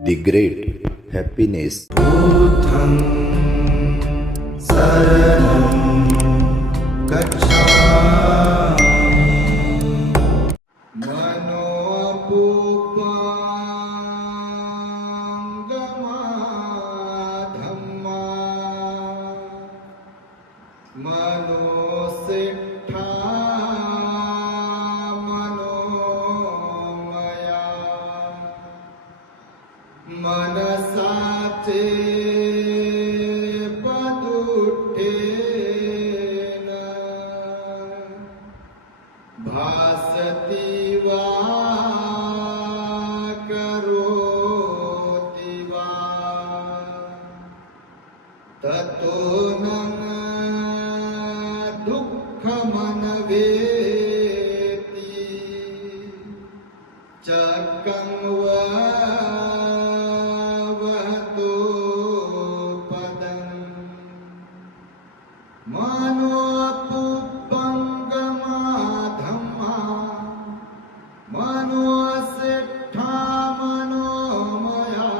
The Great Happiness. बुद्धं शरणं गच्छामि मनोपुपङ्गमाधम्मा मनोसिट्ठा मनोमया मनसाचे पदुठेन भासति वा करोति वा ततो न दुःखमनवेति चक्रं वा वहतो पदम् मनोपुपङ्गमाधम्मा मनोसिट्ठा मनोमया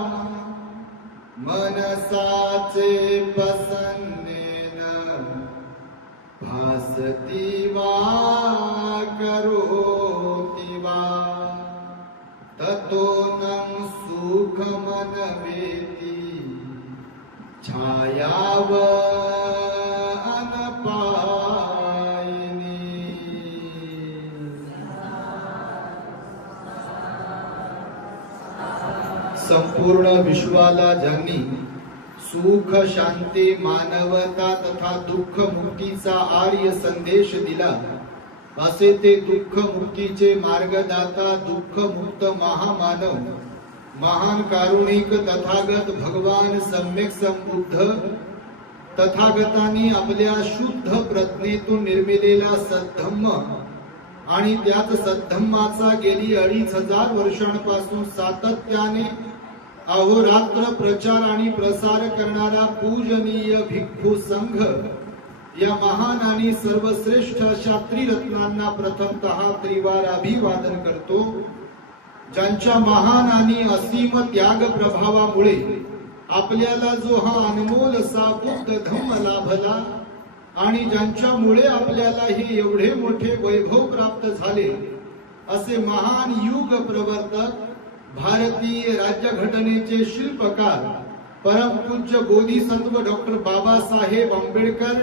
मनसाचे प्रसन्नेन भासति वा करोति वा ततो न सुखमनवेति छायाव अनपायिनी। संपूर्ण विश्वाला ज्यांनी सुख शांती मानवता तथा दुःख मुक्तीचा आर्य संदेश दिला असे ते दुःख मुक्तीचे मार्गदाता दुःख मुक्त महामानव महान कारुणिक तथागत भगवान सम्यक संबुद्ध तथागतांनी आपल्या शुद्ध प्रज्ञेतून निर्मिलेला सद्धम्म आणि त्याच सद्धम्माचा गेली 2500 वर्षांपासून सातत्याने अहोरात्र प्रचार आणि प्रसार करणारा पूजनीय भिक्खू संघ या महान आणि सर्वश्रेष्ठ अशा त्रिरत्नांना प्रथमतः त्रिवार अभिवादन करतो। ज्यांच्या महान आणि असीम त्याग प्रभावामुळे आपल्याला जो हा अनमोल असा बुद्ध धम्म लाभला आणि ज्यांच्यामुळे आपल्याला हे एवढे मोठे वैभव प्राप्त झाले असे महान युग प्रवर्तक भारतीय राज्यघटनेचे शिल्पकार परमपूज्य बोधिसत्व डॉक्टर बाबासाहेब आंबेडकर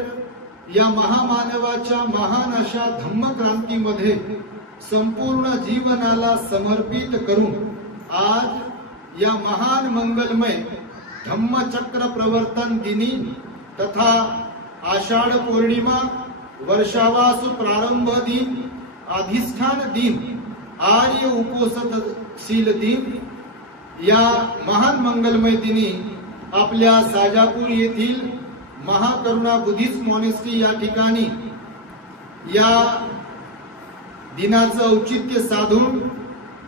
या महामानवाच्या महान अशा धम्मक्रांतीमध्ये संपूर्ण जीवनाला समर्पित करून आज या महान मंगलमय धम्मचक्र प्रवर्तन दिनी तथा आषाढ पौर्णिमा वर्षावास प्रारंभ दिन अधिष्ठान दिन आर्य उपोषणशील दिन या महान मंगलमय दिनी आपल्या साजापूर येथील महाकरुणा बुद्धिस्ट मॉनेस्ट्री या ठिकाणी या दिनाचं औचित्य साधून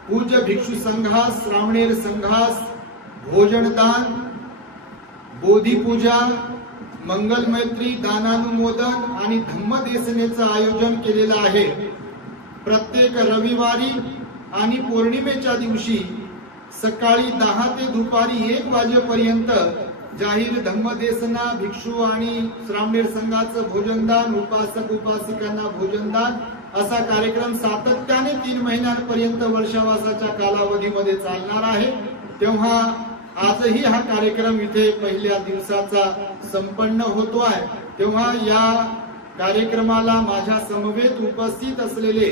पूज्य भिक्षू संघास श्रामणेर संघास भोजनदान बोधिपूजा मंगल मैत्री दानानुमोदन आणि धम्मदेसनेचं आयोजन केलेलं आहे। प्रत्येक रविवारी आणि पौर्णिमेच्या दिवशी सकाळी 10 ते दुपारी 1 वाजेपर्यंत जाहीर धम्मदेसना भिक्षू आणि श्रामणेर संघाचं भोजनदान उपासक उपासिकांना भोजनदान असा कार्यक्रम सातत्याने 3 महिन्यांपर्यंत वर्षावासाच्या कालावधीमध्ये चालणार आहे। तेव्हा आजही हा कार्यक्रम इथे पहिल्या दिवसाचा संपन्न होतो आहे। तेव्हा या कार्यक्रमाला माझ्या समवेत उपस्थित असलेले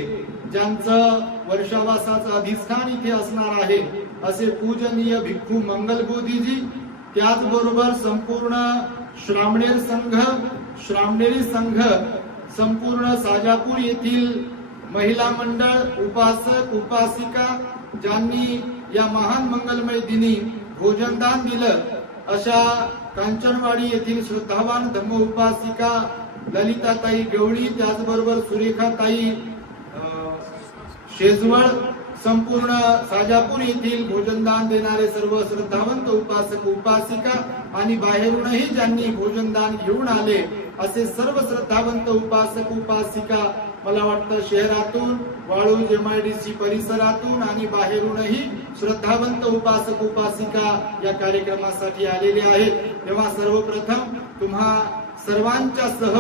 ज्यांचं वर्षावासाचं अधिष्ठान इथे असणार आहे असे पूजनीय भिक्खू मंगलबोधीजी, त्याचबरोबर संपूर्ण श्रामणेर संघ श्रामणेरी संघ संपूर्ण साजापूर येथील महिला मंडळ उपासक उपासिका ज्यांनी या महान मंगलमय दिनी भोजनदान दिलं अशा कांचनवाडी येथील श्रद्धावान धम्म उपासिका ललिताताई गवळी, त्याचबरोबर सुरेखाताई शेजवळ, संपूर्ण साजापूर येथील भोजनदान देणारे सर्व श्रद्धावंत उपासक उपासिका आणि बाहेरूनही ज्यांनी भोजनदान घेऊन आले असे सर्व श्रद्धावंत उपासक उपासिका मला वाटतं शहरातून, वाळूज MIDC परिसरातून आणि बाहेरूनही श्रद्धावंत उपासक उपासिका या कार्यक्रमासाठी आलेले आहेत. तेव्हा सर्वप्रथम तुम्हा सर्वांच्या सह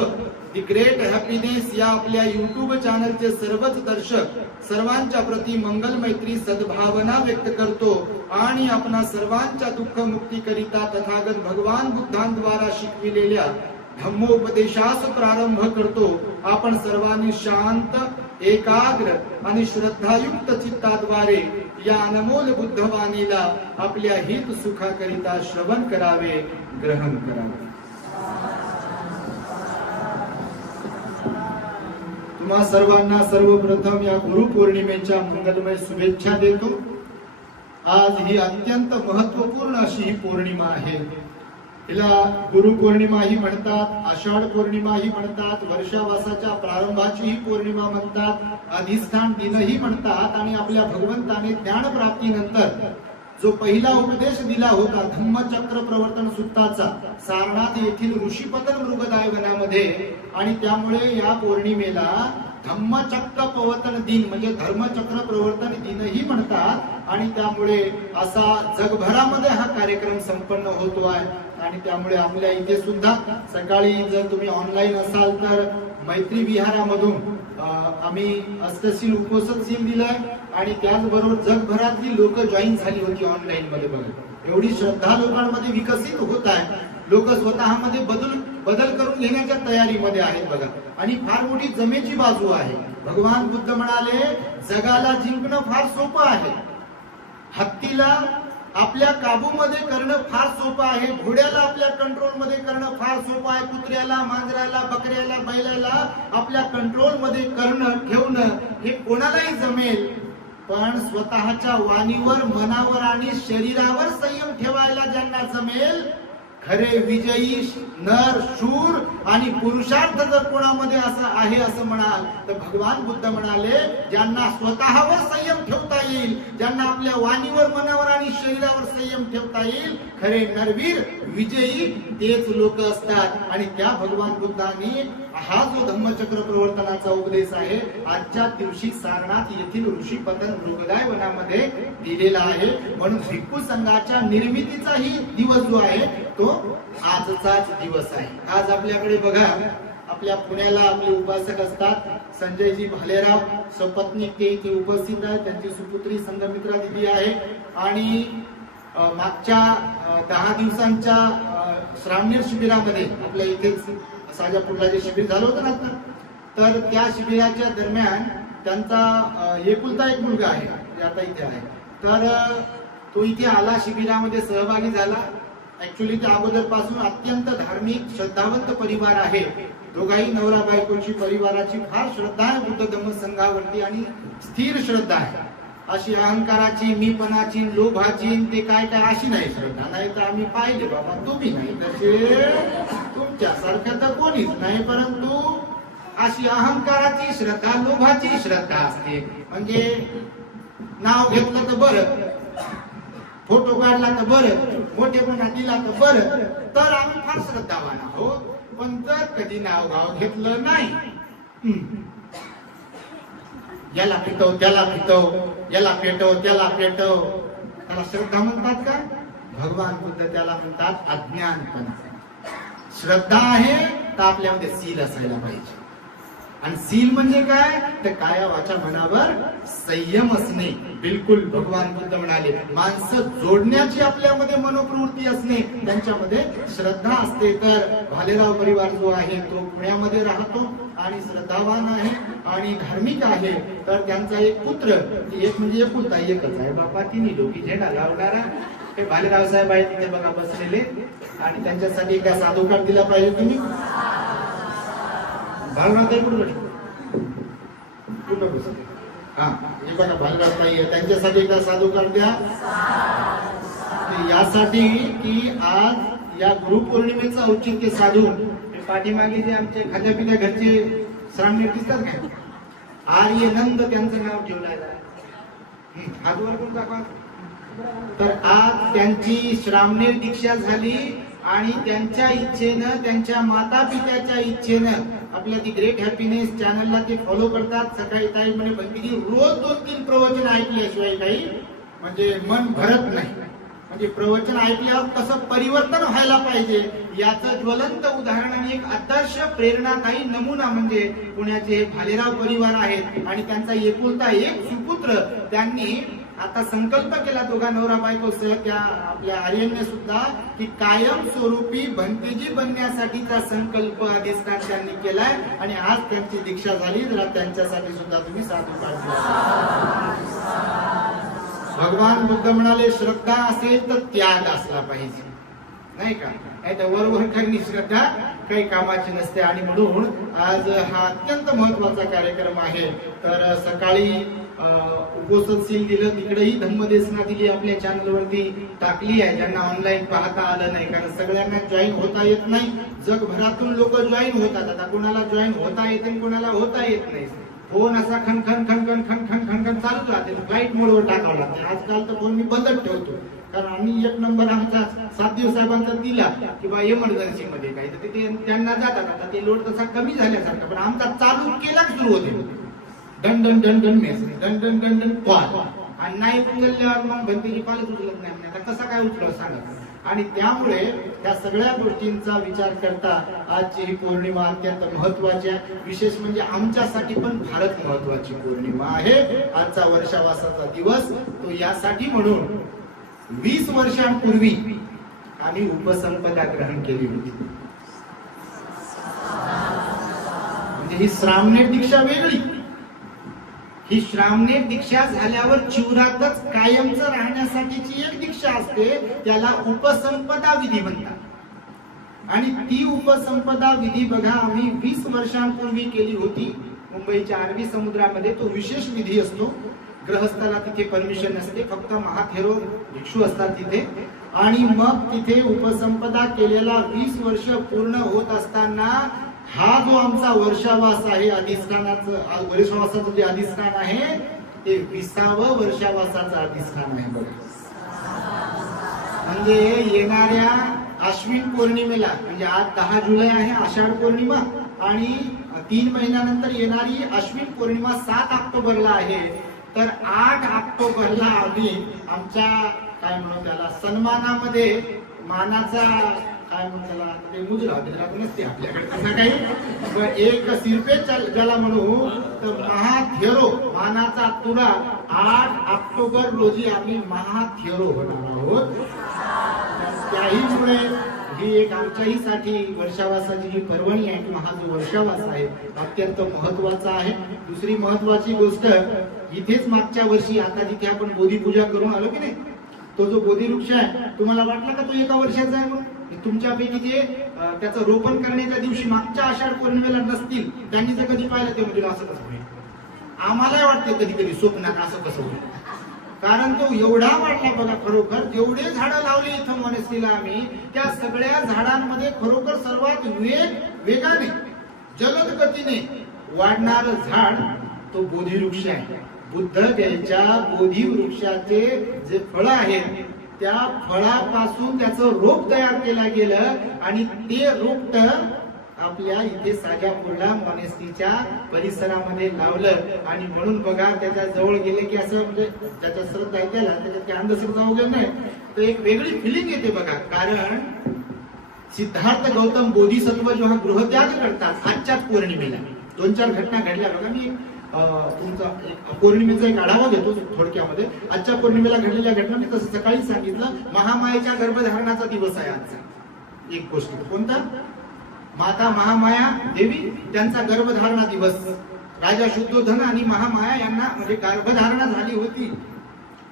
दी ग्रेट हॅपीनेस या आपल्या YouTube चॅनलचे सर्वच दर्शक सर्वांच्या प्रती मंगल मैत्री सद्भावना व्यक्त करतो आणि आपणा सर्वांच्या दुःख मुक्ती करिता तथागत भगवान बुद्धांद्वारा शिकविलेल्या धम्मोपदेशास प्रारंभ करतो. आपण सर्वांनी शांत, एकाग्र आणि श्रद्धायुक्त चित्ताद्वारे या अनमोल बुद्धवाणीला आपल्या हित सुखाकरिता श्रवण करावे, ग्रहण करावे. तुम्हा सर्वांना सर्वप्रथम या गुरुपौर्णिमेच्या मंगलमय शुभेच्छा देतो. आज ही अत्यंत महत्वपूर्ण अशी ही पौर्णिमा आहे. हिला गुरुपौर्णिमाही म्हणतात, आषाढ पौर्णिमाही म्हणतात, वर्षावासाच्या प्रारंभाची ही पौर्णिमा म्हणतात, अधिष्ठान दिनही म्हणतात. आणि आपल्या भगवंताने ज्ञानप्राप्तीनंतर जो पहिला उपदेश दिला होता धम्मचक्र प्रवर्तन सूत्राचा सारनाथ येथील ऋषीपतन मृगदाय वनामध्ये, आणि त्यामुळे या पौर्णिमेला धम्मचक्र प्रवर्तन दिन म्हणजे धर्मचक्र प्रवर्तन दिनही म्हणतात. आणि त्यामुळे असा जगभरामध्ये हा कार्यक्रम संपन्न होतो आहे. आणि त्यामुळे आपल्या इथे सुद्धा सकाळी जर तुम्ही ऑनलाईन असाल तर मैत्री विहारामधून आम्ही अष्टशील उपोषण दिलाय. आणि त्याचबरोबर जगभरातली लोक जॉईन झाली होती ऑनलाईन मध्ये. बघा एवढी श्रद्धा लोकांमध्ये विकसित होत आहे. लोक स्वतःमध्ये बदल करून घेण्याच्या तयारीमध्ये आहेत. बघा आणि फार मोठी जमेची बाजू आहे. भगवान बुद्ध म्हणाले जगाला जिंकणं फार सोपं आहे, हत्तीला आपल्या काबूमध्ये करणं फार सोपं आहे, घोड्याला आपल्या कंट्रोल मध्ये करणं फार सोपं आहे, कुत्र्याला, मांजराला, बकऱ्याला, बैलाला आपल्या कंट्रोल मध्ये करणं ठेवणं हे कोणालाही जमेल. पण स्वतःच्या वाणीवर, मनावर आणि शरीरावर संयम ठेवायला ज्यांना जमेल, खरे विजयी नर, शूर आणि पुरुषार्थ जर कोणामध्ये असं आहे असं म्हणाल तर भगवान बुद्ध म्हणाले ज्यांना स्वतःवर संयम ठेवता येईल, ज्यांना आपल्या वाणीवर, मनावर आणि शरीरावर संयम ठेवता येईल, खरे नरवीर विजयी तेच लोक असतात. आणि त्या भगवान बुद्धांनी हा जो धम्मचक्र प्रवर्तनाचा उपदेश आहे आजच्या दिवशी सारनाथ येथील ऋषीपतन मृगदाय वनामध्ये दिलेला आहे. म्हणून भिक्खू संघाच्या निर्मितीचाही दिवस जो आहे तो आजचाच दिवस आहे. आज आपल्याकडे बघा आपल्या पुण्याला आपले उपासक असतात संजयजी भालेराव सपत्नीक ते इथे उपस्थित आहेत. त्यांची सुपुत्री संघमित्रा दिदी आहे. आणि मागच्या 10 दिवसांच्या श्रावणीर शिबिरामध्ये आपल्या इथेच साजापूरला जे शिबिर झालं होतं ना, तर त्या शिबिराच्या दरम्यान त्यांचा एकुलता एक मुलगा आहे जे आता इथे आहे. तर तो इथे आला, शिबिरामध्ये सहभागी झाला. ऍक्च्युली त्या अगोदर पासून अत्यंत धार्मिक श्रद्धावंत परिवार आहे. दोघाही नवरा बायकोची परिवाराची फार श्रद्धा आहे बुद्ध धम्म संघावरती आणि स्थिर श्रद्धा आहे. अशी अहंकाराची, मीपणाची, लोभाची ते काय काय अशी नाही श्रद्धा. नाही तर आम्ही पाहिले बाबा तुम्ही नाही तसे तुमच्यासारखं तर कोणीच नाही, परंतु अशी अहंकाराची श्रद्धा, लोभाची श्रद्धा असते. म्हणजे नाव घेतलं तर बरं, फोटो काढला तर बरं, मोठेपणा दिला तर बरं, तर आम्ही फार श्रद्धावान आहोत. पण जर कधी नाव गाव घेतलं नाही, याला पिटव, त्याला पिटव, याला पेटव, त्याला पेटव, त्याला श्रद्धा म्हणतात का? भगवान बुद्ध त्याला म्हणतात अज्ञानपणा. श्रद्धा आहे तर आपल्यामध्ये सील असायला पाहिजे. आणि सील म्हणजे काय? तर काया वाचा मनावर संयम असणे. बिलकुल भगवान बुद्ध म्हणाले माणसं जोडण्याची आपल्यामध्ये मनोप्रवृत्ती असणे, त्यांच्यामध्ये श्रद्धा असते. तर भालेराव परिवार जो आहे तो पुण्यामध्ये राहतो आणि श्रद्धावान आहे आणि धार्मिक आहे. तर त्यांचा एक पुत्र, एक म्हणजे एकुलता एकच आहे बापा, तिन्ही लोकी झेंडा लावणारा हे भालेराव साहेब आहेत तिथे बघा बसलेले. आणि त्यांच्यासाठी एकदा साधुकार दिला पाहिजे तुम्ही. त्यांच्यासाठी एकदा साधुकार द्या. यासाठी की आज या गुरुपौर्णिमेचं औचित्य साधून पाठीमागे जे आमचे खात्यापित्या घरचे श्रावणी दिसतात काय, आर्यनंद त्यांचं नाव ठेवलं आहे. हात वर करून दाखवा. तर आज त्यांची श्रावणी दीक्षा झाली आणि त्यांच्या इच्छेनं, त्यांच्या माता पित्याच्या इच्छेनं आपल्या ती ग्रेट हॅपीनेस चॅनलला ते फॉलो करतात. सकाळी ताई म्हणे भक्तीजी रोज 2-3 प्रवचन ऐकल्याशिवाय काही म्हणजे मन भरत नाही. म्हणजे प्रवचन ऐकल्यावर कसं परिवर्तन व्हायला पाहिजे याचं ज्वलंत उदाहरण आणि एक आदर्श प्रेरणादायी नमुना म्हणजे पुण्याचे भालेराव परिवार आहेत आणि त्यांचा एकुलता एक सुपुत्र. त्यांनी आता संकल्प केला दोघा नवरा बायकोसह त्या आपल्या आर्यनने सुद्धा की कायम स्वरूपी भंतेजी बनण्यासाठीचा संकल्प अधिष्ठान त्यांनी केलाय आणि आज त्यांची दीक्षा झाली. जरा त्यांच्यासाठी सुद्धा तुम्ही साधू भगवान बुद्ध म्हणाले श्रद्धा असेल तर त्याग असला पाहिजे, नाही का? वरवर करणी श्रद्धा काही कामाची नसते. आणि म्हणून आज हा अत्यंत महत्वाचा कार्यक्रम आहे. तर सकाळी उपस्थित सील दिलं, तिकडेही धम्मदेसना दिली, आपल्या चॅनलवरती टाकली आहे. ज्यांना ऑनलाईन पाहता आलं नाही कारण सगळ्यांना जॉईन होता येत नाही. जगभरातून लोक जॉईन होतात. आता कोणाला जॉईन होता येते कोणाला होता येत नाही. फोन असा खन खन खन खन खन खन खन खन चालूच राहते. फ्लाईट मोडवर टाकावं लागते. आजकाल तर फोन मी बंदच ठेवतो कारण आम्ही एक नंबर आमचा सातदेव साहेबांचा दिला किंवा इमर्जन्सी मध्ये काही तर ते त्यांना जातात. आता ते लोड तसा कमी झाल्यासारखा पण आमचा चालू केला सुरू होते. Done done done done message, done done done done call. आणि नाही उचलल्यावर मग भंतेची कॉलच उचलत नाही. आता कसा काय उचलव सांगा. आणि त्यामुळे त्या सगळ्या गोष्टींचा विचार करता आजची ही पौर्णिमा अत्यंत महत्वाची आहे. विशेष म्हणजे आमच्यासाठी पण फारच महत्वाची पौर्णिमा आहे. आजचा वर्षावासाचा दिवस तो यासाठी म्हणून 20 वर्षांपूर्वी आम्ही उपसंपदा ग्रहण केली होती. म्हणजे ही श्रामणेर दीक्षा वेगळी. ही श्रामणेर दीक्षा झाल्यावर चिवरातच कायमच राहण्यासाठीची एक दीक्षा असते, त्याला उपसंपदा विधी म्हणतात. आणि ती उपसंपदा विधी बघा आम्ही 20 वर्षांपूर्वी केली होती मुंबईच्या अरबी समुद्रामध्ये. तो विशेष विधी असतो. ग्रहस्थाला तिथे परमिशन नसते, फक्त महाथेरो भिक्षू असतात तिथे. आणि मग तिथे उपसंपदा केलेला 20 वर्ष पूर्ण होत असताना हा जो आमचा वर्षावास आहे, अधिष्ठानाचं वर्षावासाचं जे अधिष्ठान आहे ते 20वा वर्षावासाचं अधिष्ठान आहे बघा. म्हणजे येणाऱ्या अश्विन पौर्णिमेला म्हणजे आज 10 जुलै आहे आषाढ पौर्णिमा आणि 3 महिन्यानंतर येणारी अश्विन पौर्णिमा 7 ऑक्टोबरला आहे. तर 8 ऑक्टोबरला आम्ही आमच्या काय म्हणू त्याला सन्मानामध्ये मानाचा काय म्हणू त्याला ते मुजरा नसते आपल्याकडे तसं काही एक सिरपे ज्याला म्हणू तर महाथेरो मानाचा तुरा 8 ऑक्टोबर रोजी आम्ही महाथेरो होणार आहोत. त्याहीमुळे ही एक आमच्याही साठी वर्षावासाची जी पर्वणी आहे किंवा हा जो वर्षावास आहे अत्यंत महत्वाचा आहे. दुसरी महत्वाची गोष्ट इथेच मागच्या वर्षी आता जिथे आपण बोधी पूजा करून आलो की नाही, तो जो बोधी वृक्ष आहे तुम्हाला वाटला का तो 1 वर्षाचा आहे म्हणून? तुमच्यापैकी जे त्याचं रोपण करण्याच्या दिवशी मागच्या आषाढ पौर्णिमेला नसतील त्यांनी जर कधी पाहिलं ते म्हणजे असं कसं होईल. आम्हाला वाटते कधी कधी स्वप्नात असं कसं होईल कारण तो एवढा वाढला बघा. खरोखर जेवढे झाडं लावले इथं मनस्थिला आम्ही त्या सगळ्या झाडांमध्ये खरोखर सर्वात वेगाने जलद गतीने वाढणारं झाड तो बोधी वृक्ष आहे. बुद्ध त्यांच्या बोधी वृक्षाचे जे फळ आहेत त्या फळापासून त्याचं रोप तयार केलं गेलं आणि ते रोप आपल्या इथे साजापूरला मनस्थिच्या परिसरामध्ये लावलं. आणि म्हणून बघा त्याच्या जवळ गेले की असं म्हणजे त्याच्या श्रद्धा आहे त्याला त्याच्यात काही अंधश्रद्धा वगैरे नाही, तर एक वेगळी फिलिंग येते बघा. कारण सिद्धार्थ गौतम बोधिसत्व जेव्हा गृहत्याग करतात आजच्याच पौर्णिमेला 2-4 घटना घडल्या बघा. मी तुमचा पौर्णिमेचा एक आढावा घेतो थोडक्यामध्ये. आजच्या पौर्णिमेला घडलेल्या घटना मी तसं सकाळी सांगितलं. महामायेच्या गर्भधारणाचा दिवस आहे आजचा. एक गोष्ट कोणता? माता महामाया देवी त्यांचा गर्भधारणा दिवस. राजा शुद्धोधन आणि महामाया यांना म्हणजे गर्भधारणा झाली होती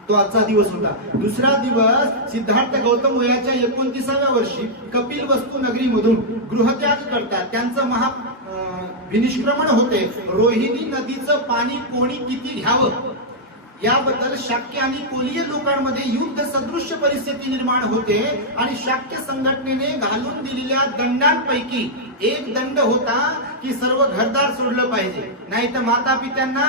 तो आजचा दिवस होता. दुसरा दिवस सिद्धार्थ गौतम वयाच्या 29व्या वर्षी कपिल वस्तू नगरी मधून गृहत्याग करतात. त्यांचं विनिष्क्रमण होते. रोहिणी नदीचं पाणी कोणी किती घ्यावं याबद्दल शाक्य आणि कोलीय लोकांमध्ये युद्ध सदृश परिस्थिती निर्माण होते. आणि शाक्य संघटनेने घालून दिलेल्या दंडांपैकी एक दंड होता की सर्व घरदार सोडलं पाहिजे, नाही तर माता पित्यांना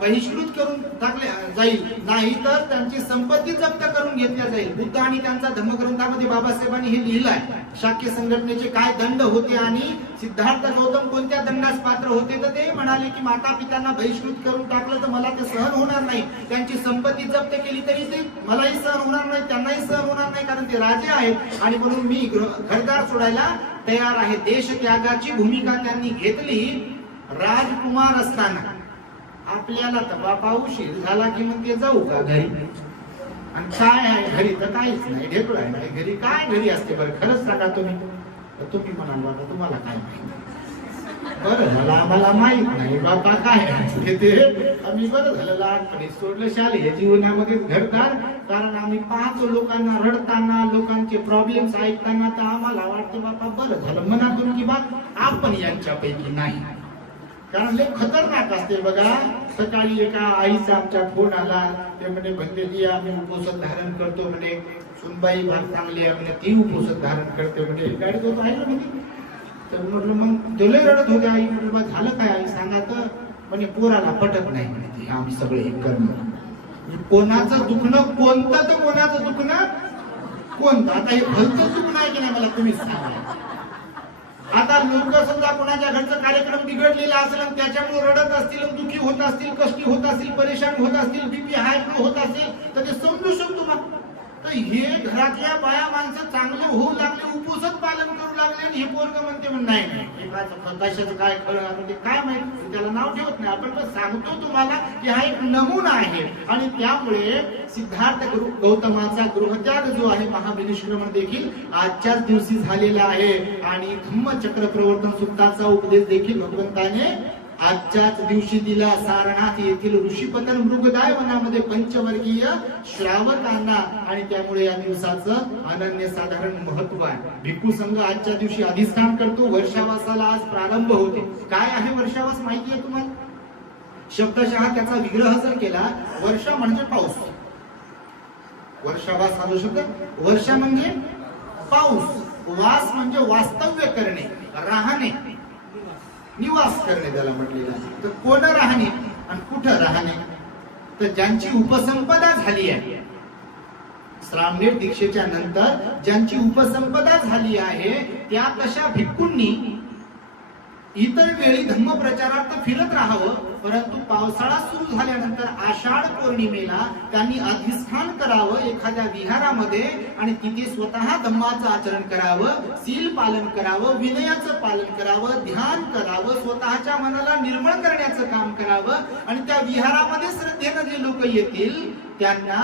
बहिष्कृत करून टाकले जाईल, नाही तर त्यांची संपत्ती जप्त करून घेतल्या जाईल. बुद्ध आणि त्यांचा धम्मग्रंथामध्ये बाबासाहेबांनी हे लिहिलं आहे. शाक्य संघटनेचे काय दंड होते आणि सिद्धार्थ गौतम कोणत्या दंडास पात्र होते, तर ते म्हणाले की माता पित्यांना बहिष्कृत करून टाकलं तर मला ते सहन होणार नाही. त्यांची संपत्ती जप्त केली तरी ते मलाही सहन होणार नाही, त्यांनाही सहन होणार नाही, कारण ते राजे आहेत आणि म्हणून मी घरदार सोडायला तयार आहे. देश त्यागाची भूमिका त्यांनी घेतली. राजकुमार असताना आपल्याला तर बापा उशीर झाला की मग ते जाऊ का घरी, आणि काय आहे घरी तर काहीच नाही, ढेकूळ आहे घरी, काय घरी असते बरं खरंच सांगा तुम्ही. तुम्ही म्हणाल बाबा तुम्हाला काय माहिती, बरं झालं आम्हाला माहित नाही बाबा काय असते ते, आम्ही बरं झालं लहानपणी सोडलं शालेय जीवनामध्ये घरदार, कारण आम्ही पाहतो लोकांना रडताना, लोकांचे प्रॉब्लेम्स ऐकताना, तर आम्हाला वाटतं बाबा बरं झालं मनातून की बा आपण यांच्यापैकी नाही, कारण लय खतरनाक असते बघा. सकाळी एका आईचा आमच्या फोन आला, ते म्हणे भंतेजी आम्ही उपोषण धारण करतो, म्हणे सुनबाई भाग चांगली आहे म्हणे, ती उपोषण धारण करते म्हणे, गाडीत होतो आहे ना म्हणे. तर म्हटलं मग ते लय रडत होते. आई म्हटलं बा झालं काय आई सांगा, तर म्हणे पोराला पटत नाही म्हणे ते आम्ही सगळे हे करणं. कोणाचं दुखणं कोणतं, तर कोणाचं दुखणं कोणतं, आता हे भलतं दुखणं आहे की नाही मला तुम्ही सांगा. आता लोक समजा कोणाच्या घरचा कार्यक्रम बिघडलेला असेल आणि त्याच्यामुळे रडत असतील, दुखी होत असतील, कष्टी होत असतील, परेशान होत असतील, बीपी हाय होत असेल, तर ते समजू शकतो ना. तर हे घरातल्या बाया माणसं चांगले होऊ लागले, उपोषण पालन करू लागले, आणि हे पोरग म्हणते नाही कशाचं काय खरं म्हणजे काय माहिती, त्याला नाव ठेवत नाही आपण, पण सांगतो तुम्हाला की हा एक नमुना आहे. आणि त्यामुळे सिद्धार्थ गौतमाचा गृहत्याग जो आहे महाबलिष्क्रमण देखील आजच्याच दिवशी झालेला आहे. आणि धम्मचक्र प्रवर्तन सूक्ताचा उपदेश देखील भगवंताने आजच्याच दिवशी दिला. सारनाथ येथील ऋषीपतन मृगदाय वनामध्ये पंचवर्गीय श्रावकांना, आणि त्यामुळे या दिवसाचं अनन्यसाधारण महत्व आहे. भिक्खू संघ आजच्या दिवशी अधिष्ठान करतो. वर्षावासाला आज प्रारंभ होते. काय आहे वर्षावास माहिती आहे तुम्हाला? शब्दशः त्याचा विग्रह जर केला, वर्षा म्हणजे पाऊस, वर्षावास हा जो शब्द, वर्षा म्हणजे पाऊस, वास म्हणजे वास्तव्य करणे, राहणे, निवास करणे त्याला म्हटलेलं आहे. तर कोण राहणे आणि कुठं राहणे, तर ज्यांची उपसंपदा झाली आहे, श्रामणेर दीक्षेच्या नंतर ज्यांची उपसंपदा झाली आहे, त्या तशा भिक्खूंनी इतर वेळी धम्म प्रचारार्थ फिरत राहावं, परंतु पावसाळा सुरू झाल्यानंतर आषाढ पौर्णिमेला त्यांनी अधिष्ठान करावं एखाद्या विहारामध्ये, आणि तिथे स्वतः धम्माचं आचरण करावं, सील पालन करावं, विनयाचं पालन करावं, ध्यान करावं, स्वतःच्या मनाला निर्मळ करण्याचं काम करावं, आणि त्या विहारामध्ये श्रद्धेनं जे लोक येतील त्यांना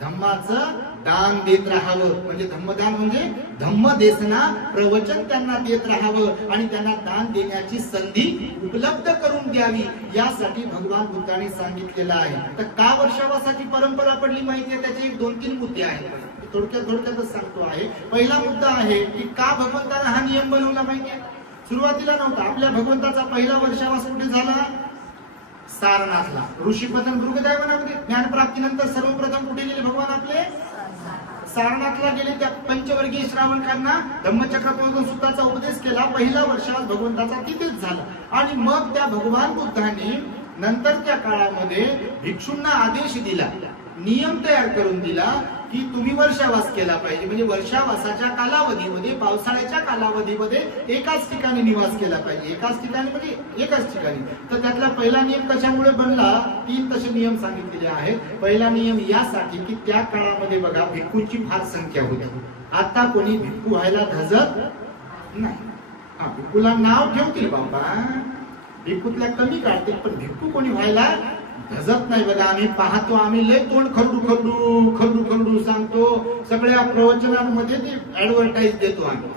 धम्माचं दान देत राहावं. म्हणजे धम्मदान म्हणजे धम्मदेशना प्रवचन त्यांना देत राहावं, आणि त्यांना दान देण्याची संधी उपलब्ध करून द्यावी, यासाठी भगवान बुद्धाने सांगितलेलं आहे. तर का वर्षावासाची परंपरा पडली माहिती आहे? त्याचे 2-3 मुद्दे आहेत, थोडक्यातच सांगतो आहे. पहिला मुद्दा आहे की का भगवंताने हा नियम बनवला माहिती आहे? सुरुवातीला नव्हता. आपल्या भगवंताचा पहिला वर्षावास कुठे झाला? सारनाथला, ऋषीपतन मृगदाय वनामध्ये. ज्ञानप्राप्तीनंतर सर्वप्रथम कुठे गेले भगवान आपले? सारनाथला गेले. त्या पंचवर्गीय श्रावकांना धम्मचक्र प्रवर्तन सूत्राचा उपदेश केला. पहिला वर्षात भगवंताचा तिथेच झाला. आणि मग त्या भगवान बुद्धांनी नंतरच्या काळामध्ये भिक्षूंना आदेश दिला, नियम तयार करून दिला की तुम्ही वर्षावास केला पाहिजे. म्हणजे वर्षावासाच्या कालावधीमध्ये, पावसाळ्याच्या कालावधीमध्ये एकाच ठिकाणी निवास केला पाहिजे. एकाच ठिकाणी म्हणजे एकाच ठिकाणी. तर त्यातला पहिला नियम कशामुळे बनला? 3 तसे नियम सांगितलेले आहेत. पहिला नियम यासाठी की त्या काळामध्ये बघा भिक्खूंची फार संख्या होती. आता कोणी भिक्खू व्हायला धजत नाही. हा, भिक्खूला नाव ठेवतील बाबा, भिक्खूतल्या कमी काढतील, पण भिक्खू कोणी व्हायला धजत नाही. बघा आम्ही पाहतो, आम्ही लय तोंड खरडू सांगतो, सगळ्या प्रवचनांमध्ये ते ऍडव्हर्टाईज देतो आम्ही,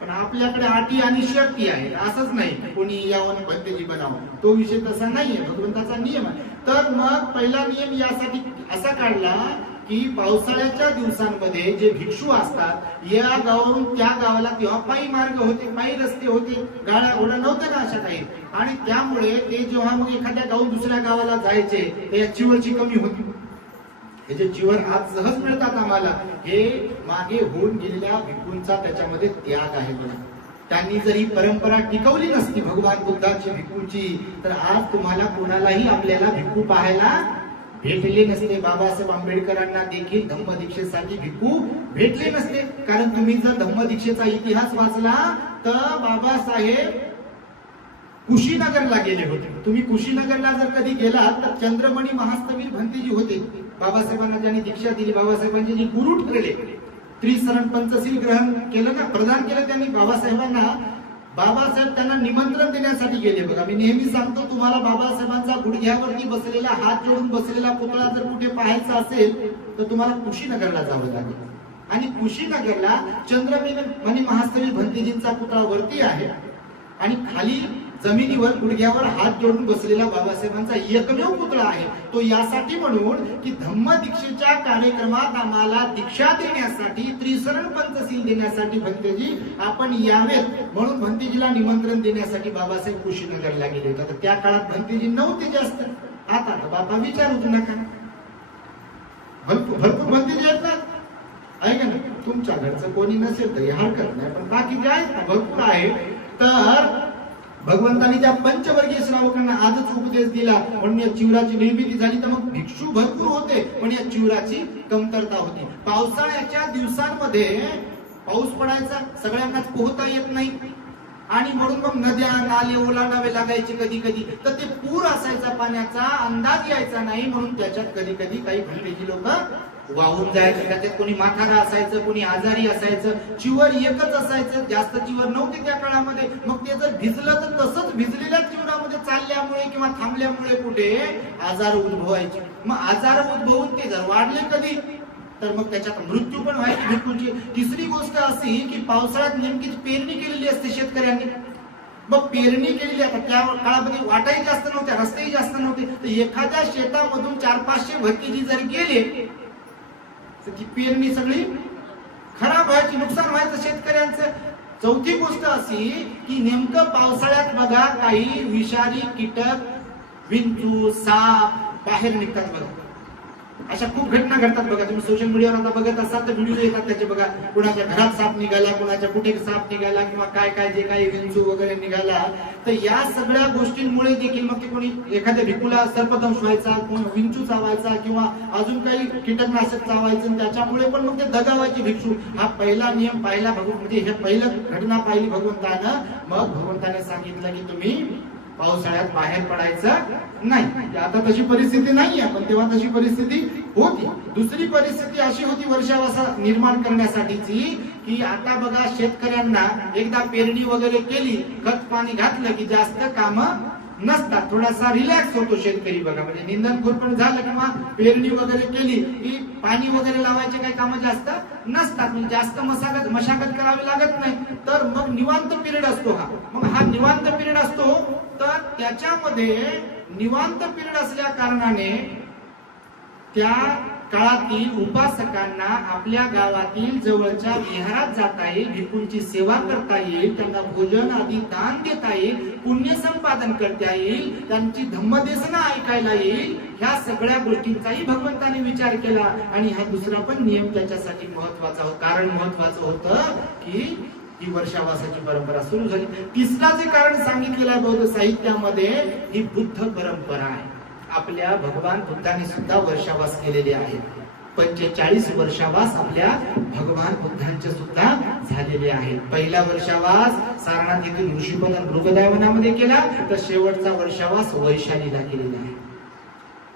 पण आपल्याकडे अटी आणि शर्ती आहेत. असंच नाही कोणी यावं भंतेजी बनावं, तो विषय तसा नाहीये, भगवंताचा नियम आहे. तर मग पहिला नियम यासाठी असा काढला की पावसाळ्याच्या दिवसांमध्ये जे भिक्षू असतात, या गावावरून त्या गावाला तेव्हा पायी मार्ग होते, पायी रस्ते होते, गाड्या घोड्या नव्हत्या ना अशा काही, आणि त्यामुळे ते जेव्हा मग एखाद्या गावून दुसऱ्या गावाला जायचे, त्या चिवरची कमी होती. हे जे चिवर आज सहज मिळतात आम्हाला, हे मागे होऊन गेलेल्या भिक्खूंचा त्याच्यामध्ये त्याग आहे. त्यांनी जर ही परंपरा टिकवली नसती भगवान बुद्धाची भिक्खूची, तर आज तुम्हाला कोणालाही आपल्याला भिक्खू पाहायला भेटले नसते. बाबासाहेब आंबेडकरांना देखील धम्मदीक्षेसाठी भिक्खू भेटले नसते. कारण तुम्ही जर धम्मदीक्षेचा इतिहास वाचला तर बाबासाहेब कुशीनगरला गेले होते. तुम्ही कुशीनगरला जर कधी गेलात तर चंद्रमणी महास्तवीर भंतेजी होते. बाबासाहेबांना ज्यांनी दीक्षा दिली, बाबासाहेबांचे जे गुरु ठरले, त्रिसरण पंचशील ग्रहण केलं ना, प्रदान केलं त्यांनी बाबासाहेबांना. बाबासाहेब त्यांना निमंत्रण देण्यासाठी गेले. बघा, मी नेहमी सांगतो तुम्हाला, बाबासाहेबांचा गुडघ्यावरती बसलेला, हात जोडून बसलेला पुतळा जर कुठे पाहायचा असेल तर तुम्हाला कुशीनगरला जावं लागेल. आणि कुशीनगरला चंद्रमणी महास्तवीर भंतेजींचा पुतळा वरती आहे आणि खाली जमिनीवर गुडघ्यावर हात जोडून बसलेला बाबासाहेबांचा एकमेव पुतळा आहे. तो यासाठी म्हणून की धम्मदीक्षेच्या कार्यक्रमात आम्हाला दीक्षा देण्यासाठी, त्रिसरण पंचशील देण्यासाठी भंतेजी आपण यावेत म्हणून भंतेजीला निमंत्रण देण्यासाठी बाबासाहेब कुशीनगरला गेले होते. तर त्या काळात भंतेजी नव्हते जास्त. आता बाबा विचारूच नका, भरपूर भंतेजी आहेत ना. ऐका ना, तुमच्या घरचं कोणी नसेल तरी हरकत नाही, पण बाकी जे आहेत ना भरपूर आहे. तर भगवंतांनी त्या पंचवर्गीय श्रावकांना आजच उपदेश दिला म्हणून या चिवराची निर्मिती झाली. तर मग भिक्षू भरपूर होते पण या चिवराची कमतरता होती. पावसाळ्याच्या दिवसांमध्ये पाऊस पडायचा, सगळ्यांनाच पोहता येत नाही आणि म्हणून मग नद्या नाले ओलांडावे लागायचे कधी कधी. तर ते पूर असायचा, पाण्याचा अंदाज यायचा नाही म्हणून त्याच्यात कधी कधी काही भंतेजी लोक वाहून जायचं. त्याच्यात कोणी म्हातारा असायचं, कोणी आजारी असायचं. चिवर एकच असायचं, जास्त चिवर नव्हते त्या काळामध्ये. मग ते जर भिजलं तर तसंच भिजलेल्या चिवरामध्ये चालल्यामुळे किंवा थांबल्यामुळे कुठे आजार उद्भवायचे. मग आजार उद्भवून ते जर वाढले कधी तर मग त्याच्यात मृत्यू पण व्हायची भिक्खूंची. तिसरी गोष्ट अशी की पावसाळ्यात नेमकीच पेरणी केलेली असते शेतकऱ्यांनी. मग पेरणी केलेली, आता त्या काळामध्ये वाटाही जास्त नव्हत्या, रस्तेही जास्त नव्हते. तर एखाद्या शेतामधून 400-500 भंतेजी जर गेले तर ती पेरणी सगळी खराब व्हायची, नुकसान व्हायचं शेतकऱ्यांचं. चौथी गोष्ट अशी की नेमकं पावसाळ्यात बघा काही विषारी कीटक, विंचू, साप बाहेर निघतात बघा. अशा खूप घटना घडतात बघा. तुम्ही सोशल मीडियावर आता बघत असाल तर व्हिडिओ येतात त्याचे बघा. कुणाच्या घरात साप निघाला, कुणाच्या कुठे साप निघाला किंवा काय काय जे काही विंचू वगैरे निघाला. तर या सगळ्या गोष्टींमुळे देखील मग ते कोणी एखाद्या भिक्खूला सर्पदंश व्हायचा, कोणी विंचू चावायचा किंवा अजून काही कीटकनाशक चावायचं, त्याच्यामुळे पण मग ते दगावायचे भिक्षू. हा पहिला नियम पाहिला म्हणजे हे पहिलं घटना पाहिली भगवंतानं. मग भगवंताने सांगितलं की तुम्ही पावसाळ्यात बाहेर पडायचं नाही. आता तशी परिस्थिती नाहीये पण तेव्हा तशी परिस्थिती होती. दुसरी परिस्थिती अशी होती वर्षावासा निर्माण करण्यासाठीची की आता बघा शेतकऱ्यांना एकदा पेरणी वगैरे केली, खत पाणी घातलं की जास्त काम नसतात, थोडासा रिलॅक्स होतो शेतकरी बघा. म्हणजे निंदन खुरपण झालं किंवा पेरणी वगैरे केली की पाणी वगैरे लावायचे काही काम जास्त नसतात, म्हणजे जास्त मशागत करावी लागत नाही. तर मग निवांत पिरियड असतो हा. मग हा निवांत पिरियड असतो तर त्याच्यामध्ये निवांत पिरियड असल्या कारणाने त्या काळातील उपासकांना आपल्या गावातील जवळच्या विहारात जाता येईल, भिक्खूंची सेवा करता येईल, त्यांना भोजन आदी दान देता येईल, पुण्य संपादन करता येईल, त्यांची धम्मदेशना ऐकायला येईल. ह्या सगळ्या गोष्टींचाही भगवंताने विचार केला. आणि हा दुसरा पण नियम त्याच्यासाठी महत्वाचा होता. कारण महत्वाचं होतं की ही वर्षावासाची परंपरा सुरू झाली. तिसरा जे कारण सांगितलेलं आहे बौद्ध साहित्यामध्ये, ही बुद्ध परंपरा आहे. आपल्या भगवान बुद्धाने सुद्धा वर्षावास केलेले आहेत. 45 वर्षावास आपल्या भगवान बुद्धांचे सुद्धा झालेले आहेत. पहिला वर्षावास सारनाथ येथील ऋषीपद मृगदावनामध्ये केला, तर शेवटचा वर्षावास वैशालीला केलेला आहे.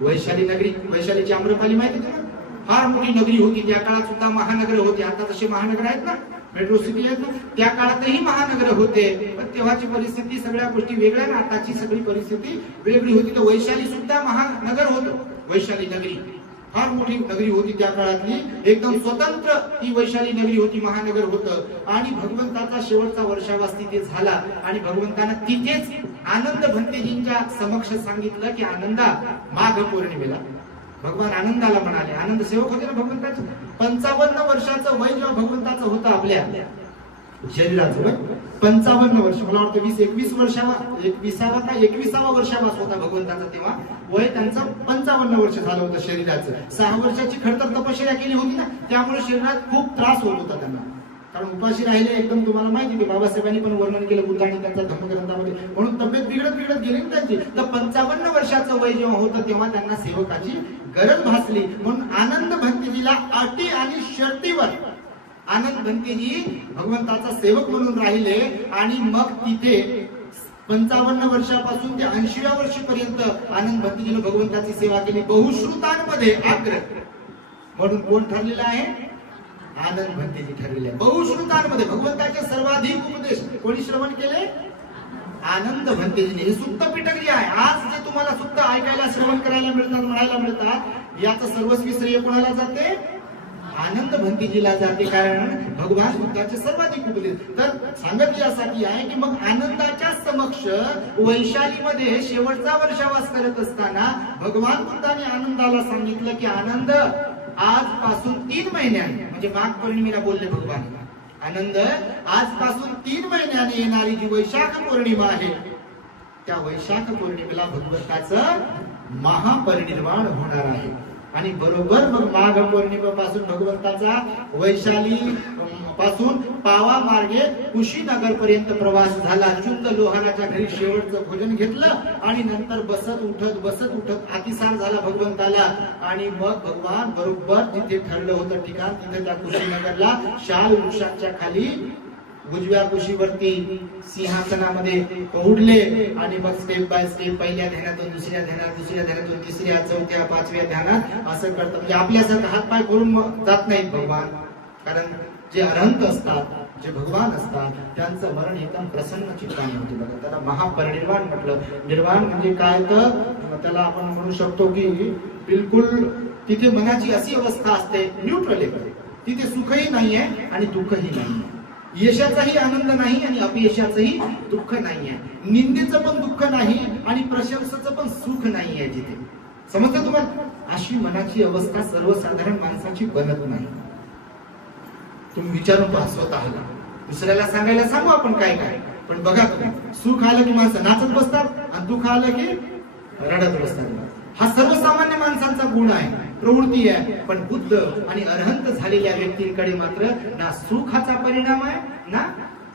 वैशाली नगरी, वैशालीची आम्रपाली माहिती आहे तुम्हाला? फार मोठी नगरी होती. त्या काळात सुद्धा महानगर होती. आता जसे महानगर आहेत ना, मेट्रो सिटी आहेत ना, त्या काळातही महानगर होते. पण तेव्हाची परिस्थिती सगळ्या गोष्टी वेगळ्या ना, आताची सगळी परिस्थिती वेगळी होती. तर वैशाली सुद्धा महानगर होतं. वैशाली नगरी फार मोठी नगरी होती त्या काळातली, एकदम स्वतंत्र ती वैशाली नगरी होती, महानगर होतं. आणि भगवंताचा शेवटचा वर्षावास तिथे झाला आणि भगवंतानं तिथेच आनंद भंतेजींच्या समक्ष सांगितलं की आनंदा, माघ पौर्णिमेला भगवान आनंदाला म्हणाले, आनंद सेवक होते ना भगवंताचे. 55 वर्षाचं वय जेव्हा भगवंताचं होतं आपल्या शरीराचं वय 55 वर्ष, मला वाटतं 21 वर्षावा होता भगवंताचा तेव्हा. वय त्यांचं 55 वर्ष झालं होतं शरीराचं. 6 वर्षाची खरतर तपश्चर्या केली होती ना, त्यामुळे शरीरात खूप त्रास होत होता त्यांना. कारण उपाशी राहिले एकदम तुम्हाला माहिती की बाबासाहेबांनी पण वर्णन केलं बुद्ध आणि त्यांच्या धम्मग्रंथामध्ये, म्हणून तब्येत बिघडत गेली ना त्यांची. तर 55 वर्षाचं वय जेव्हा होतं तेव्हा त्यांना सेवकाची गरज भासली. म्हणून आनंद भंतेजीला अटी आणि शर्तीवर आनंद भंतेजी भगवंताचा सेवक म्हणून राहिले. आणि मग तिथे 55 वर्षापासून ते 80व्या वर्षीपर्यंत आनंद भंतेजीने भगवंताची सेवा केली. बहुश्रुतांमध्ये अग्र म्हणून कोण ठरलेलं आहे? आनंद भंतेजी ठरलेले आहे. बहुश्रुतांमध्ये भगवंताचे सर्वाधिक उपदेश कोणी श्रवण केले? आनंद भंतेजीने. हे सुत्त पिटक जे आहे, आज जे तुम्हाला सुत्त ऐकायला श्रवण करायला मिळतात, म्हणायला मिळतात, याचं सर्वस्वी श्रेय कोणाला जाते? आनंद भंतेजीला जाते. कारण भगवान बुद्धाचे सर्वाधिक उपदेश. तर सांगत यासाठी आहे की मग आनंदाच्या समक्ष वैशालीमध्ये शेवटचा वर्षावास करत असताना भगवान बुद्धाने आनंदाला सांगितलं की आनंद आजपासून 3 महिन्याने, म्हणजे माघ पौर्णिमेला बोलले भगवान, आनंद आजपासून 3 महिन्याने येणारी जी वैशाख पौर्णिमा आहे, त्या वैशाख पौर्णिमेला भगवंताचं महापरिनिर्वाण होणार आहे. आणि बरोबर मग माघ पौर्णिमेपासून भगवंताचा वैशाली पासून पावा मार्गे कुशीनगर पर्यंत प्रवास झाला. चुंद लोहाराच्या घरी शेवटचं भोजन घेतलं आणि नंतर बसत उठत अतिसार झाला भगवंताला. आणि मग भगवान बरोबर जिथे ठरलं होतं ठिकाण, तिथे त्या कुशीनगरला शाल वृक्षाच्या खाली उजव्या कुशीवरती सिंहासनामध्ये पहुडले. आणि मग स्टेप बाय स्टेप पहिल्या ध्यानातून दुसऱ्या ध्यानात, दुसऱ्या ध्यानातून तिसऱ्या, चौथ्या, 5व्या ध्यानात असं करतात. म्हणजे आपल्यासारखं हातपाय करून जात नाहीत भगवान. कारण जे अरहंत असतात, जे भगवान असतात, त्यांचं मरण एकदम प्रसन्न चित्ताने होते बघा. त्याला महापरिनिर्वाण म्हटलं. निर्वाण म्हणजे काय? तर त्याला आपण म्हणू शकतो की बिलकुल तिथे मनाची अशी अवस्था असते न्यूट्रल आहे. तिथे सुखही नाहीये आणि दुःखही नाहीये. यशाचाही आनंद नाही आणि अपयशाचंही दुःख नाहीये. निंदेचं पण दुःख नाही आणि प्रशंसेचं पण सुख नाहीये तिथे. समजतं तुम्हाला? अशी मनाची अवस्था सर्वसाधारण माणसाची बनत नाही. तुम्ही विचारून पहा स्वतःला. दुसऱ्याला सांगायला सांगू आपण काय काय, पण बघा तुम्ही, सुख आलं की माणसं नाचत बसतात आणि दुःख आलं की रडत बसतात. हा सर्वसामान्य माणसांचा गुण आहे, प्रवृत्ती आहे. पण बुद्ध आणि अरहंत झालेल्या व्यक्तींकडे मात्र ना सुखाचा परिणाम आहे ना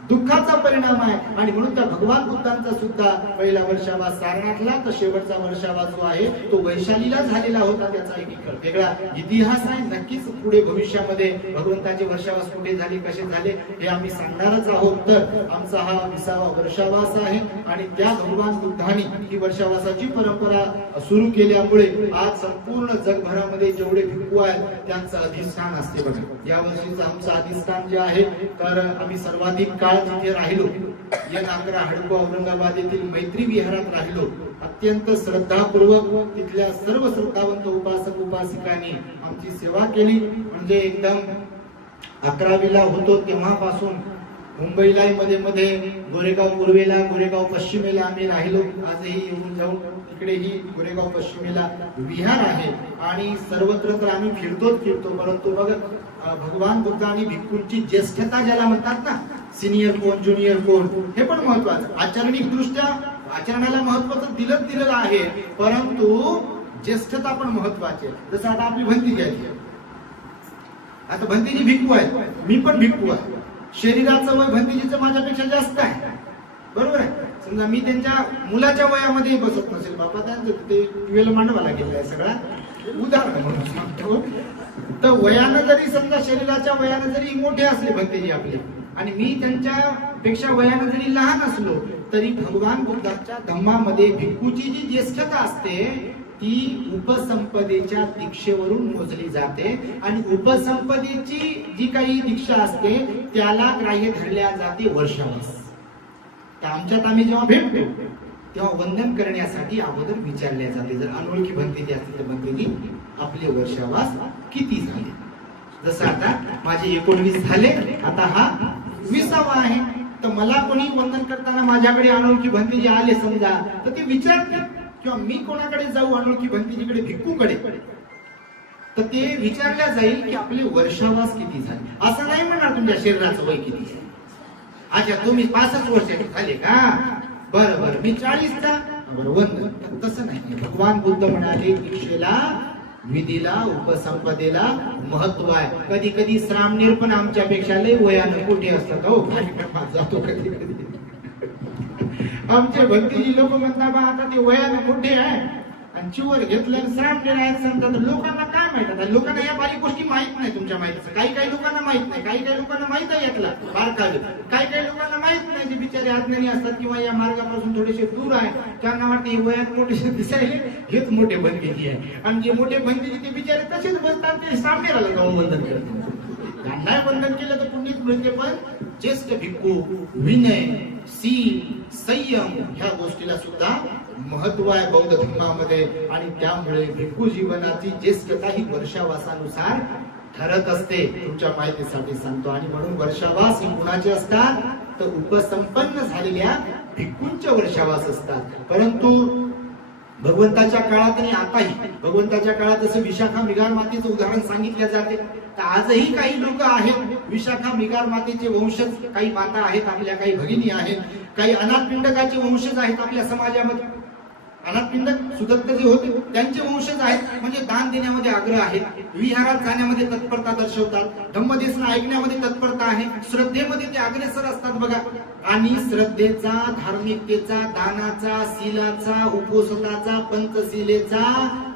दुःखाचा परिणाम आहे. आणि म्हणून त्या भगवान बुद्धांचा सुद्धा पहिला वर्षावास सारनाथला, तर शेवटचा वर्षावास जो आहे तो वैशालीला झालेला होता. त्याचा एक वेगळा इतिहास आहे. नक्कीच पुढे भविष्यामध्ये भगवंताचे वर्षावास कुठे झाले, कसे झाले हे आम्ही सांगणारच आहोत. तर आमचा हा 20वा वर्षावास आहे आणि त्या भगवान बुद्धांनी ही वर्षावासाची परंपरा सुरू केल्यामुळे आज संपूर्ण जगभरामध्ये जेवढे भिक्खू आहेत त्यांचं अधिष्ठान असते बघा. या वर्षीचं आमचं अधिष्ठान जे आहे, तर आम्ही सर्वाधिक काळ तिथे राहिलो. N11 हडको औरंगाबाद येथील मैत्री विहारात राहिलो. अत्यंत श्रद्धापूर्वक तिथल्या सर्व श्रद्धावंत उपासक उपासिकांनी आमची सेवा केली. म्हणजे एकदम 11वीला होतो तेव्हापासून मुंबईला मध्ये गोरेगाव पूर्वेला, गोरेगाव पश्चिमेला आम्ही राहिलो. आजही येऊन जाऊन इकडेही गोरेगाव पश्चिमेला विहार आहे आणि सर्वत्र तर आम्ही फिरतो. परंतु बघ, भगवान बुद्ध आणि भिक्खूंची ज्येष्ठता ज्याला म्हणतात ना, सिनियर कोण ज्युनियर कोण, हे पण महत्वाचं. आचरणिक दृष्ट्या आचरणाला महत्वाचं दिलेलं आहे, परंतु ज्येष्ठता पण महत्वाची आहे. जसं आता आपली भंतीजी आहे, आता भंतीजी भिक्खू आहेत, मी पण भिक्खू आहे. शरीराचं वय भंतीजीचं माझ्यापेक्षा जास्त आहे, बरोबर आहे. समजा मी त्यांच्या मुलाच्या वयामध्ये बसत नसेल, बाबा त्यांचं ते वेळ मांडवाला गेलेला आहे सगळा, उदाहरण म्हणून सांगतो. तर वयानं जरी समजा शरीराच्या वयानं जरी मोठे असले भंतेजी आपले आणि मी त्यांच्या पेक्षा वयानं जरी लहान असलो, तरी भगवान बुद्धाच्या धम्मामध्ये भिक्खूची जी ज्येष्ठता असते ती उपसंपदेच्या दीक्षेवरून मोजली जाते. आणि उपसंपदेची जी काही दीक्षा असते त्याला ग्राह्य धरल्या जाते वर्षावास. तर आमच्यात आम्ही जेव्हा भेटतो तेव्हा वंदन करण्यासाठी अगोदर विचारल्या जाते. जर अनोळखी भंतेजी असतील तर भंतेजी आपले वर्षावास किती झाले. जसं आता माझे 19 झाले, आता हा 20वा आहे. तर मला कोणी वंदन करताना माझ्याकडे अनोळखी भंतेजी आले समजा, तर ते विचारते किंवा मी कोणाकडे जाऊ अनोळखी भंतेजीकडे, भिक्खूकडे, तर ते विचारल्या जाईल की आपले वर्षावास किती झाले. असं नाही म्हणणार तुमच्या शरीराचं वय किती आहे. अच्छा तुम्ही 65 वर्षाचे झाले का, बरं मी 40चा, बरं वंदन. तसं नाही. भगवान बुद्ध म्हणाले दीक्षेला विधीला उपसंपदेला महत्व आहे. कधी कधी श्रामणेर पण आमच्यापेक्षा लय वयानं मोठे असतात हो. कार्यक्रमात जातो कधी कधी आमचे भक्तीची लोक म्हणतात बा आता ते वयानं मोठे आहे आणि चिवर घेतलं श्रामणेर आहेत सांगतात. लोकांना काय माहित आता, लोकांना या बारीक गोष्टी माहित नाही तुमच्या माहितीचं. काही काही लोकांना माहित नाही, काही काही लोकांना माहित आहे यातला बारकावे, काही काही लोकांना माहित नाही जे बिचारे अज्ञानी असतात किंवा या मार्गापासून थोडेसे दूर आहे. त्यांना वाटते हे वयात मोठे दिसायले हेच मोठे बनलेली आहे. आणि जे मोठे बनलेले ते बिचारे तसेच बसतात, ते श्रामणेराला जाऊन वंदन करतात. त्यांना वंदन केलं तर पुण्यच मिळते. पण ज्येष्ठ भिक्खू विनय शील संयम ह्या गोष्टीला सुद्धा महत्व आहे बौद्ध धर्मामध्ये. आणि त्यामुळे भिक्खू जीवनाची ज्येष्ठता ही वर्षावासानुसार ठरत असते. तुमच्या माहितीसाठी सांगतो. आणि म्हणून वर्षावास ही कुणाचे असतात तर उपसंपन्न झालेल्या भिक्खूंचे वर्षावास असतात. परंतु भगवंताच्या काळात आणि आताही भगवंताच्या काळात जसं विशाखा मिगार मातेचं उदाहरण सांगितले जाते, तर आजही काही लोक आहेत विशाखा मिगार मातेचे वंशज. काही माता आहेत आपल्या, काही भगिनी आहेत, काही अनाथपिंडकाचे वंशज आहेत आपल्या समाजामध्ये. अनाथपिंडक सुदत्त जे होते त्यांचे वंशज आहेत. म्हणजे दान देण्यामध्ये आग्रह आहेत, विहारात जाण्यामध्ये तत्परता दर्शवतात, धम्मदेशन ऐकण्यामध्ये तत्परता आहे, श्रद्धेमध्ये ते अग्रेसर असतात बघा. आणि श्रद्धेचा, धार्मिकतेचा, दानाचा, शीलाचा, उपोषणाचा, पंचशिलेचा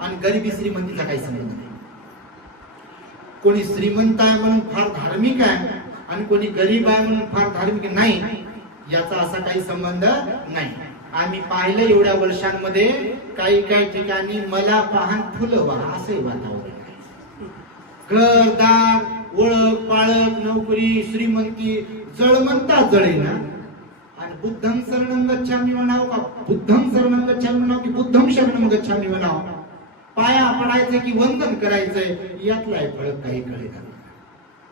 आणि गरिबी श्रीमंतीचा काही संबंध नाही. कोणी श्रीमंत आहे म्हणून फार धार्मिक आहे आणि कोणी गरीब आहे म्हणून फार धार्मिक नाही, याचा असा काही संबंध नाही. आम्ही पाहिलं एवढ्या वर्षांमध्ये काही काही ठिकाणी मला पाहन फुलं व्हा असे वातावरण आहे. घरदार, ओळख पाळख, नोकरी, श्रीमंती जळमंता जळेना. आणि बुद्धम शरणं गच्छामि म्हणाव का बुद्धम शरणं गच्छामि म्हणाव की बुद्धम शरणं गच्छामि म्हणाव, पाया पडायचं की वंदन करायचंय यातला फरक काही कळेना.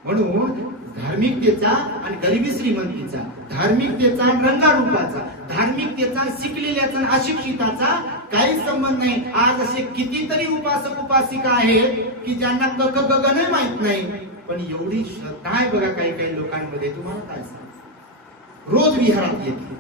म्हणून धार्मिकतेचा आणि गरिबी श्रीमंतीचा, धार्मिकतेचा रंगारूपाचा, धार्मिकतेचा शिकलेल्याचा आणि अशिक्षिताचा काही संबंध नाही. आज असे कितीतरी उपासक उपासिका आहेत की ज्यांना क ग ग नाही माहित नाही, पण एवढी श्रद्धा आहे बघा काही काही लोकांमध्ये. तुम्हाला काय सांग, रोज विहारात येतील,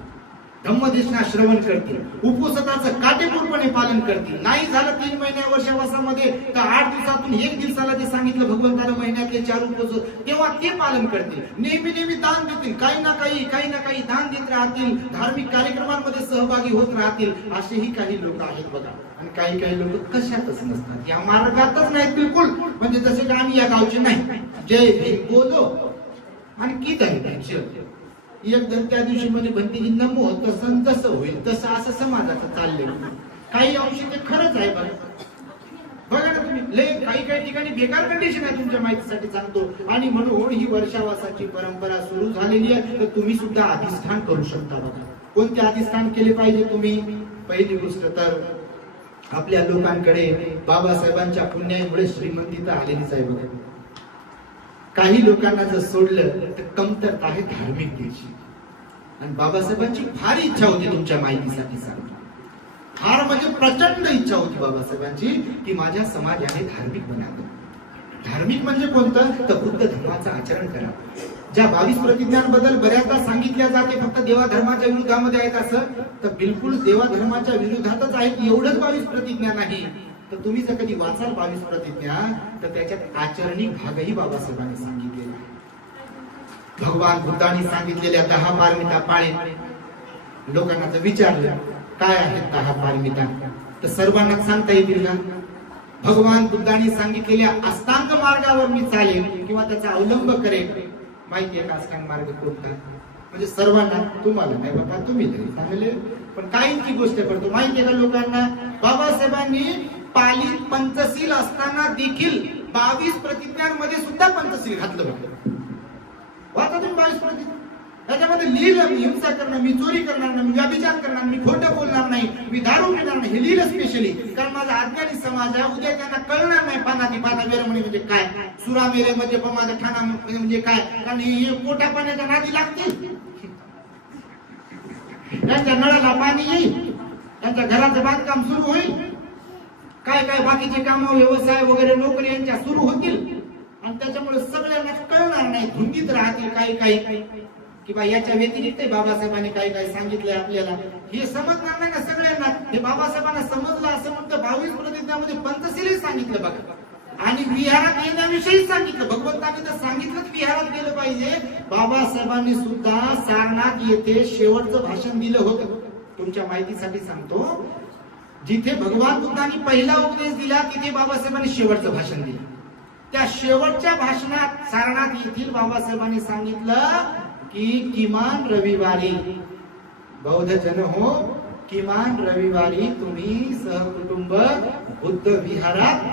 धम्मदेशना श्रवण करतील, उपवासाचं काटेकोरपणे पालन करतील. नाही झालं 3 महिन्या वर्षावासामध्ये तर 8 दिवसातून 1 दिवसाला जे सांगितलं भगवंतानं महिन्यातले 4 उपवास तेव्हा ते पालन करतील. नेहमी नेहमी दान देतील, काही ना काही दान देत राहतील, धार्मिक कार्यक्रमांमध्ये सहभागी होत राहतील. असेही काही लोक आहेत बघा. आणि काही काही लोक कशातच नसतात, या मार्गातच नाहीत बिलकुल. म्हणजे जसे की आम्ही या गावचे नाही, जय भीम बोलो आणि की एकदम त्या दिवशी म्हणजे भंतीजी नमो तसं जसं होईल तसं असं समाजाचं चाललंय. काही अंशी ते खरंच आहे बघा ना तुम्ही. लय काही काही ठिकाणी बेकार कंडिशन आहे, तुमच्या माहितीसाठी सांगतो. आणि म्हणून ही वर्षावासाची परंपरा सुरू झालेली आहे. तर तुम्ही सुद्धा अधिष्ठान करू शकता बघा. कोणते अधिष्ठान केले पाहिजे तुम्ही? पहिली गोष्ट तर आपल्या लोकांकडे बाबासाहेबांच्या पुण्यामुळे श्रीमंती तर आलेलीच आहे बघा. काही लोकांना जर सोडलं तर कमतरता आहे धार्मिकतेची. आणि बाबासाहेबांची फार इच्छा होती, तुमच्या माहितीसाठी सांगतो, फार म्हणजे प्रचंड इच्छा होती बाबासाहेबांची की माझ्या समाजाने धार्मिक बनावं. धार्मिक म्हणजे कोणतं तर बुद्ध धर्माचं आचरण करा. ज्या 22 प्रतिज्ञांबद्दल बऱ्याचदा सांगितल्या जाते फक्त देवा धर्माच्या विरोधामध्ये आहेत असं, तर बिलकुल देवा धर्माच्या विरोधातच आहेत. एवढंच 22 प्रतिज्ञा नाही, तर तुम्ही जर कधी वाचाल 22 प्रतिज्ञा तर त्याच्यात आचरणिक भागही बाबासाहेबांनी सांगितलेला आहे. भगवान बुद्धांनी सांगितलेल्या 10 पारमिता पाळे. लोकांना जर विचारलं काय आहेत 10 पारमिता तर सर्वांना सांगता येतील का? भगवान बुद्धांनी सांगितलेल्या अष्टांग मार्गावर मी चालेल किंवा त्याचा अवलंब करेल. माहिती आहे का अष्टांग मार्ग कोणता? म्हणजे सर्वांना, तुम्हाला नाही बाबा तुम्ही तरी चांगले, पण काहींची गोष्ट करतो. माहिती आहे का लोकांना? बाबासाहेबांनी पालित पंचशील असताना देखील 22 प्रतिज्ञांमध्ये सुद्धा पंचशील घातलं बघा. वाचा तुम्ही 22 प्रतिज्ञा. त्याच्यामध्ये लिहिलं मी हिंसा करणार, मी चोरी करणार नाही, मी व्यभिचार करणार, मी खोटं बोलणार नाही, मी दारू पिणार नाही. हे लिहिलं स्पेशली, कारण माझा अज्ञानी समाज आहे. उद्या त्यांना कळणार नाही पानाती पाना वेरमणी म्हणजे काय, सुरा मेरे म्हणजे माझा ठाणा म्हणजे काय. कारण हे पोटा पाण्याच्या नादी लागतील, त्यांच्या नळाला पाणी येईल, त्यांच्या घराचं बांधकाम सुरू होईल, काय काय बाकीचे काम व्यवसाय वगैरे नोकरी यांच्या सुरू होतील. आणि त्याच्यामुळे सगळ्यांना कळणार नाही, धुंदीत राहतील काही काही की बा याच्या व्यतिरिक्त बाबासाहेबांनी काही काही सांगितलंय आपल्याला. हे समजणार नाही ना सगळ्यांना. हे बाबासाहेबांना समजलं असं म्हणतं 22 प्रतिज्ञामध्ये पंचशील सांगितलं बघा. आणि विहारात येण्याविषयी सांगितलं. भगवंताने तर सांगितलंच विहारात गेलं पाहिजे. बाबासाहेबांनी सुद्धा सारनाथ येथे शेवटचं भाषण दिलं होतं. तुमच्या माहितीसाठी सांगतो, जिथे भगवान बुद्धांनी पहिला उपदेश दिला तिथे बाबासाहेबांनी शेवटचं भाषण दिलं. त्या शेवटच्या भाषणात सारनाथ येथील बाबासाहेबांनी सांगितलं की किमान रविवारी बौद्ध जन हो, किमान रविवारी तुम्ही सहकुटुंब बुद्ध विहारात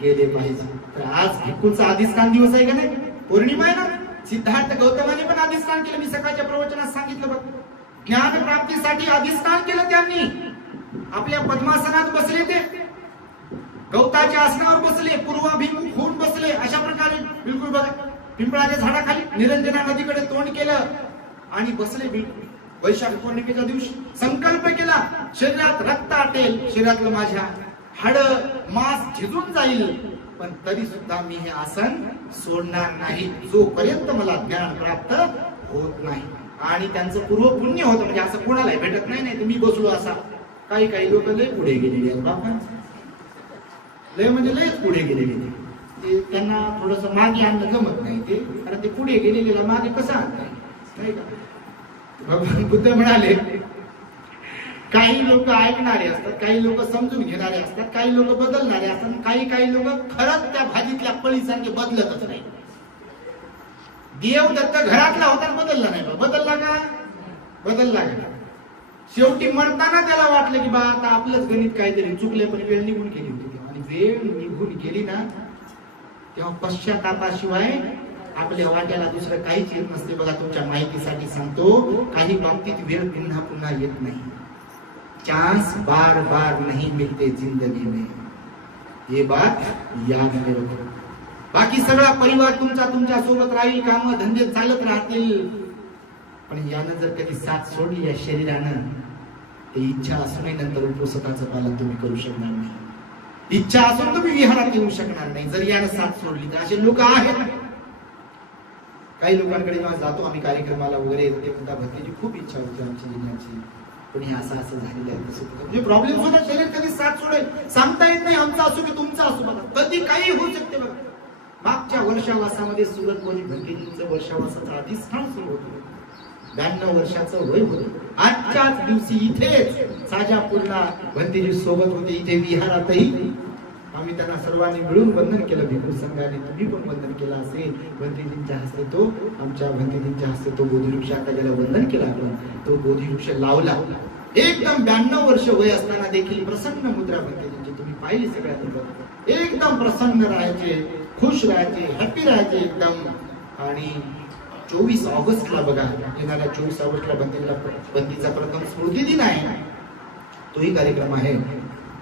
गेले पाहिजे. तर आज भिक्खूंचा अधिष्ठान दिवस आहे का नाही, पौर्णिमा आहे ना. सिद्धार्थ गौतमाने पण अधिष्ठान केलं. मी सकाळच्या प्रवचनात सांगितलं बघ, ज्ञान प्राप्तीसाठी अधिष्ठान केलं त्यांनी. आपल्या पद्मासनात बसले, ते गवताच्या आसनावर बसले, पूर्वाभिमुख होऊन बसले, अशा प्रकारे बिलकुल बघा, पिंपळाच्या झाडाखाली निरंजना नदीकडे तोंड केलं आणि बसले बिलकुल. वैशाख पौर्णिमेच्या दिवशी संकल्प केला, शरीरात रक्त आटेल, शरीरातलं माझ्या हाड मांस झिजून जाईल, पण तरी सुद्धा मी हे आसन सोडणार नाही जोपर्यंत मला ज्ञान प्राप्त होत नाही. आणि त्यांचं पूर्व पुण्य होतं, म्हणजे असं कोणालाही भेटत नाही. नाही तुम्ही बसलो असा. काही लोक लय पुढे गेलेले आहेत बाबा, लय म्हणजे लयच पुढे गेलेले. ते त्यांना थोडस मागे आणणं जमत नाही. ते कारण ते पुढे गेलेले मागे कसं आणताय, नाही का. भगवान बुद्ध म्हणाले, काही लोक ऐकणारे असतात, काही लोक समजून घेणारे असतात, काही लोक बदलणारे असतात, काही लोक खरंच त्या भाजीतल्या पळीसारखे बदलतच नाही. देवदत्त घरातला होता, बदलला नाही. बदलला का? बदलला का? शेवटी मरताना त्याला वाटलं की बा आता आपलंच गणित काहीतरी चुकले, पण वेळ निघून गेली होती. आणि वेळ निघून गेली ना, तेव्हा पश्चातापाशिवाय आपल्या वाट्याला दुसरं काहीच येत नसते. बघा, तुमच्या माहितीसाठी सांगतो, काही बाबतीत वेळ पुन्हा पुन्हा येत नाही. चांस बार बार नहीं मिलते जिंदगी में, ये बात याद रखो. बाकी सगळा परिवार तुमच्या सोबत राहील, काम धंदे चालत राहतील, पण यानं जर कधी साथ सोडली या शरीरानं, ते इच्छा असूनही नंतर स्वतःचं पालन तुम्ही करू शकणार नाही. इच्छा असून तुम्ही विहारात येऊ शकणार नाही जर यानं साथ सोडली तर. असे लोक आहेत. काही लोकांकडे जेव्हा जातो आम्ही कार्यक्रमाला वगैरे, ते म्हणता भक्तीची खूप इच्छा होती आमची येण्याची, पण हे असं झालेलं आहे, तसं म्हणजे प्रॉब्लेम होता. शरीर कधी साथ सोडेल सांगता येत नाही. आमचा असो की तुमचा असो, बघा कधी काही होऊ शकते. बघा, मागच्या वर्षावासामध्ये सुरत कोणी भंतेजींचं वर्षावासाचं अधिष्ठान सुरू होतं. 92 वर्षाचं वय होतं. आजच्याच दिवशी इथेच साजापूरला भंतेजी सोबत होते. इथे विहारातही आम्ही त्यांना सर्वांनी मिळून वंदन केलं. भिक्खू संघाने तुम्ही पण वंदन केलं असेल. भंतेजींच्या हस्ते तो, आमच्या भंतेजींच्या हस्ते तो बोधिवृक्ष, आता ज्याला वंदन केलं आपण, तो बोधिवृक्ष लावला. एकदम 92 वर्ष वय असताना देखील प्रसन्न मुद्रा भंतेजींची तुम्ही पाहिली. सगळ्यात एकदम प्रसन्न राहायचे, खुश राहायचे, हॅपी राहायचे एकदम. आणि 24 ऑगस्टला बघा, येणाऱ्या 24 ऑगस्टला भंतीचा प्रथम स्मृती दिन आहे. तोही कार्यक्रम आहे.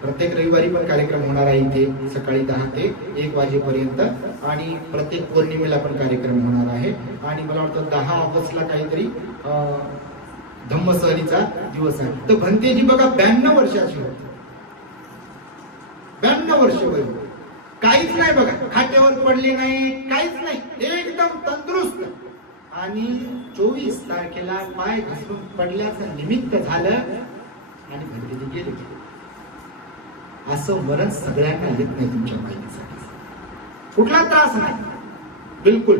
प्रत्येक रविवारी पण कार्यक्रम होणार आहे इथे, सकाळी 10 ते 1 वाजेपर्यंत. आणि प्रत्येक पौर्णिमेला पण कार्यक्रम होणार आहे. आणि मला वाटतं 10 ऑगस्टला काहीतरी धम्मसहलीचा दिवस आहे. तर भंतेजी बघा 92 वर्षाची होते. 92 वर्ष वय, काहीच नाही बघा, खाट्यावर पडले नाही, काहीच नाही, एकदम तंदुरुस्त. आणि 24 तारखेला पाय घसरून पडल्याचं निमित्त झालं आणि भंतेजी गेले. असं मरण सगळ्यांना येत नाही. तुमच्या माहितीसाठी कुठला त्रास नाही, बिलकुल.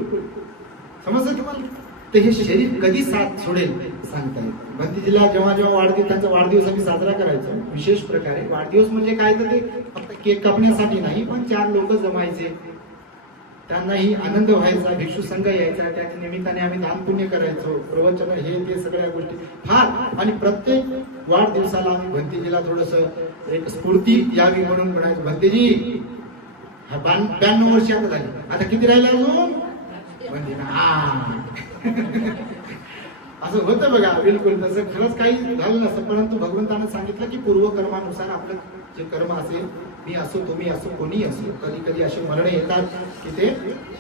समजलं तुम्हाला? तर हे शरीर कधी साथ सोडेल सांगता येईल. भंतेजीला जेव्हा वाढदिवस, त्यांचा वाढदिवस आम्ही साजरा करायचो विशेष प्रकारे. वाढदिवस म्हणजे काय, तर ते फक्त केक कापण्यासाठी नाही, पण 4 लोक जमायचे, त्यांनाही आनंद व्हायचा, भिक्षू संघ यायचा, त्या निमित्ताने आम्ही दान पुण्य करायचो, प्रवचन हे ते सगळ्या गोष्टी फार. आणि प्रत्येक वाढदिवसाला आम्ही भंतेजीला थोडस एक स्फूर्ती यावी म्हणून म्हणायचो, भंतेजी 92 वर्ष आता झाली, आता किती राहिला अजून? म्हणजे असं होतं बघा, बिलकुल तसं खरंच काही झालं नसतं. परंतु भगवंतानं सांगितलं की पूर्वकर्मानुसार आपलं जे कर्म असेल, मी असो तुम्ही असो कोणी असो, कधी कधी असे मरण येतात की ते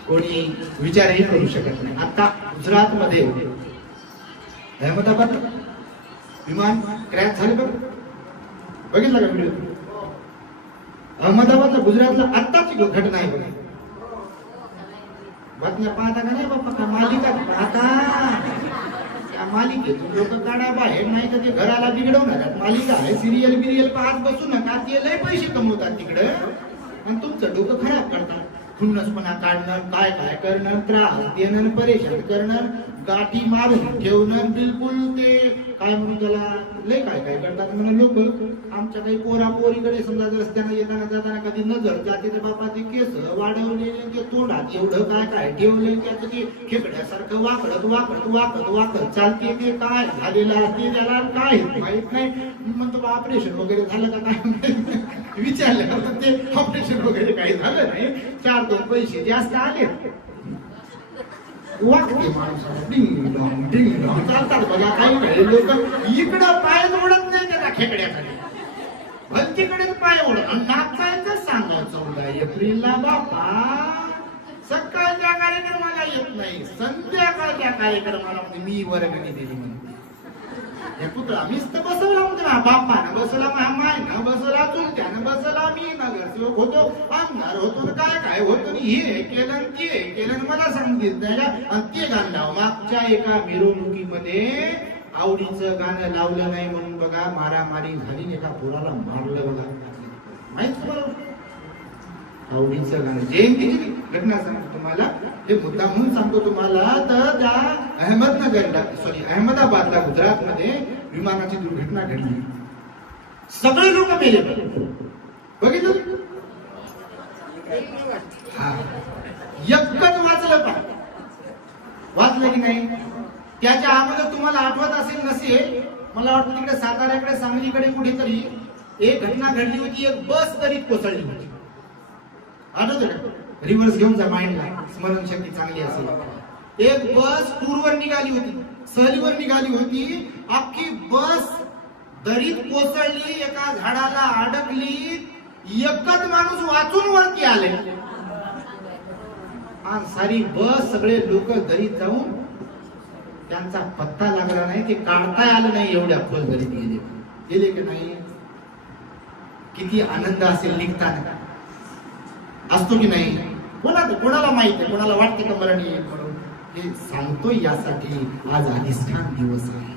कोणी विचारही करू शकत नाही. आता गुजरात मध्ये अहमदाबाद विमान क्रॅश झाले बघ, बघितलं का व्हिडिओ? अहमदाबादला, गुजरातला आत्ताची घटना आहे बघा. बातम्या पाहता का नाही बाप्पा? का मालिका पाहता? त्या मालिकेतून लोक काढा बाहेर, नाही तर ते घराला बिघडवणार. मालिका आहे, सिरियल बिरियल पाहत बसू नका, ते लय पैसे कमवतात तिकडे. आणि तुमचं डोकं खराब करतात. खुन्नसपणा काढणार, काय काय करणार, त्रास देणं, परेशान करणं, गाठी मारून ठेवणं, बिलकुल ते काय म्हणून त्याला लय काय काय करतात म्हणून लोक. आमच्या काही पोरा पोरीकडे समजा रस्त्यानं येताना जाताना कधी नजर जाते तर बापा ते केस वाढवलेले, ते तोंडात एवढं काय काय ठेवले, त्याचं ते खेकड्यासारखं वाकडत वाकडत वाकडत वाकडत चालते, ते काय झालेलं असते त्याला काय माहित नाही. मी म्हणतो ऑपरेशन वगैरे झालं का काय विचारलं ते ऑपरेशन वगैरे काही झालं नाही, 4-2 पैसे जास्त आले, वागते माणसाला डिंग डॉंग डिंग डॉंग चालतात बघा. काही काही लोक इकडं पाय जोडत नाही त्याला खेकड्याकडे, भलतीकडे पाय ओढत. नाचायचं सांगायचं 14 एप्रिलला बापा, सकाळच्या कार्यक्रमाला येत नाही, संध्याकाळच्या कार्यक्रमाला मी वर्गणी दिली म्हणते. हे पुतळा मीच तर बसवला म्हणते ना, बापानं बसवला, मायनं बसवला, चुलत्यानं बसवला, मी नगरसेवक होतो, आमदार होतो, काय काय होतो, हे केलं ते केलं मला सांगितलं. आणि ते गाणं लाव. मागच्या एका मिरवणुकीमध्ये आवडीचं गाणं लावलं नाही म्हणून बघा मारामारी झाली, एका पोराला मारलं बघा. माहित तुम्हाला आवडीचं गाणं जयंतीची घटना सांगतो तुम्हाला, हे मुद्दा म्हणून सांगतो तुम्हाला. तर त्या अहमदनगरला अहमदाबादला गुजरात मध्ये विमानाची दुर्घटना घडली, सगळे लोक मेले. बघितलं हा, एकच वाचलं पण वाचलं की नाही. त्याच्या अगोदर तुम्हाला आठवत असेल नसेल, मला वाटतं तिकडे साताऱ्याकडे सांगलीकडे कुठेतरी एक घटना घडली होती, एक बस दरीत कोसळली होती. आठवतं का? रिव्हर्स घेऊन जा माइंडला, स्मरणशक्ती चांगली असेल. एक बस टूरवर निघाली होती, सहलीवर निघाली होती, अख्खी बस दरीत कोसळली, एका झाडाला अडकली, एकच माणूस वाचून वरती आले. सारी बस सगळे लोक दरीत जाऊन त्यांचा पत्ता लागला नाही, ते काढता आलं नाही, एवढ्या खोल दरीत गेले. गेले की नाही? किती आनंद असेल निघताना, असतो की नाही? कोणाला माहित आहे, कोणाला वाटते का मरण येईल म्हणून. हे सांगतोय यासाठी आज अधिष्ठान दिवस आहे.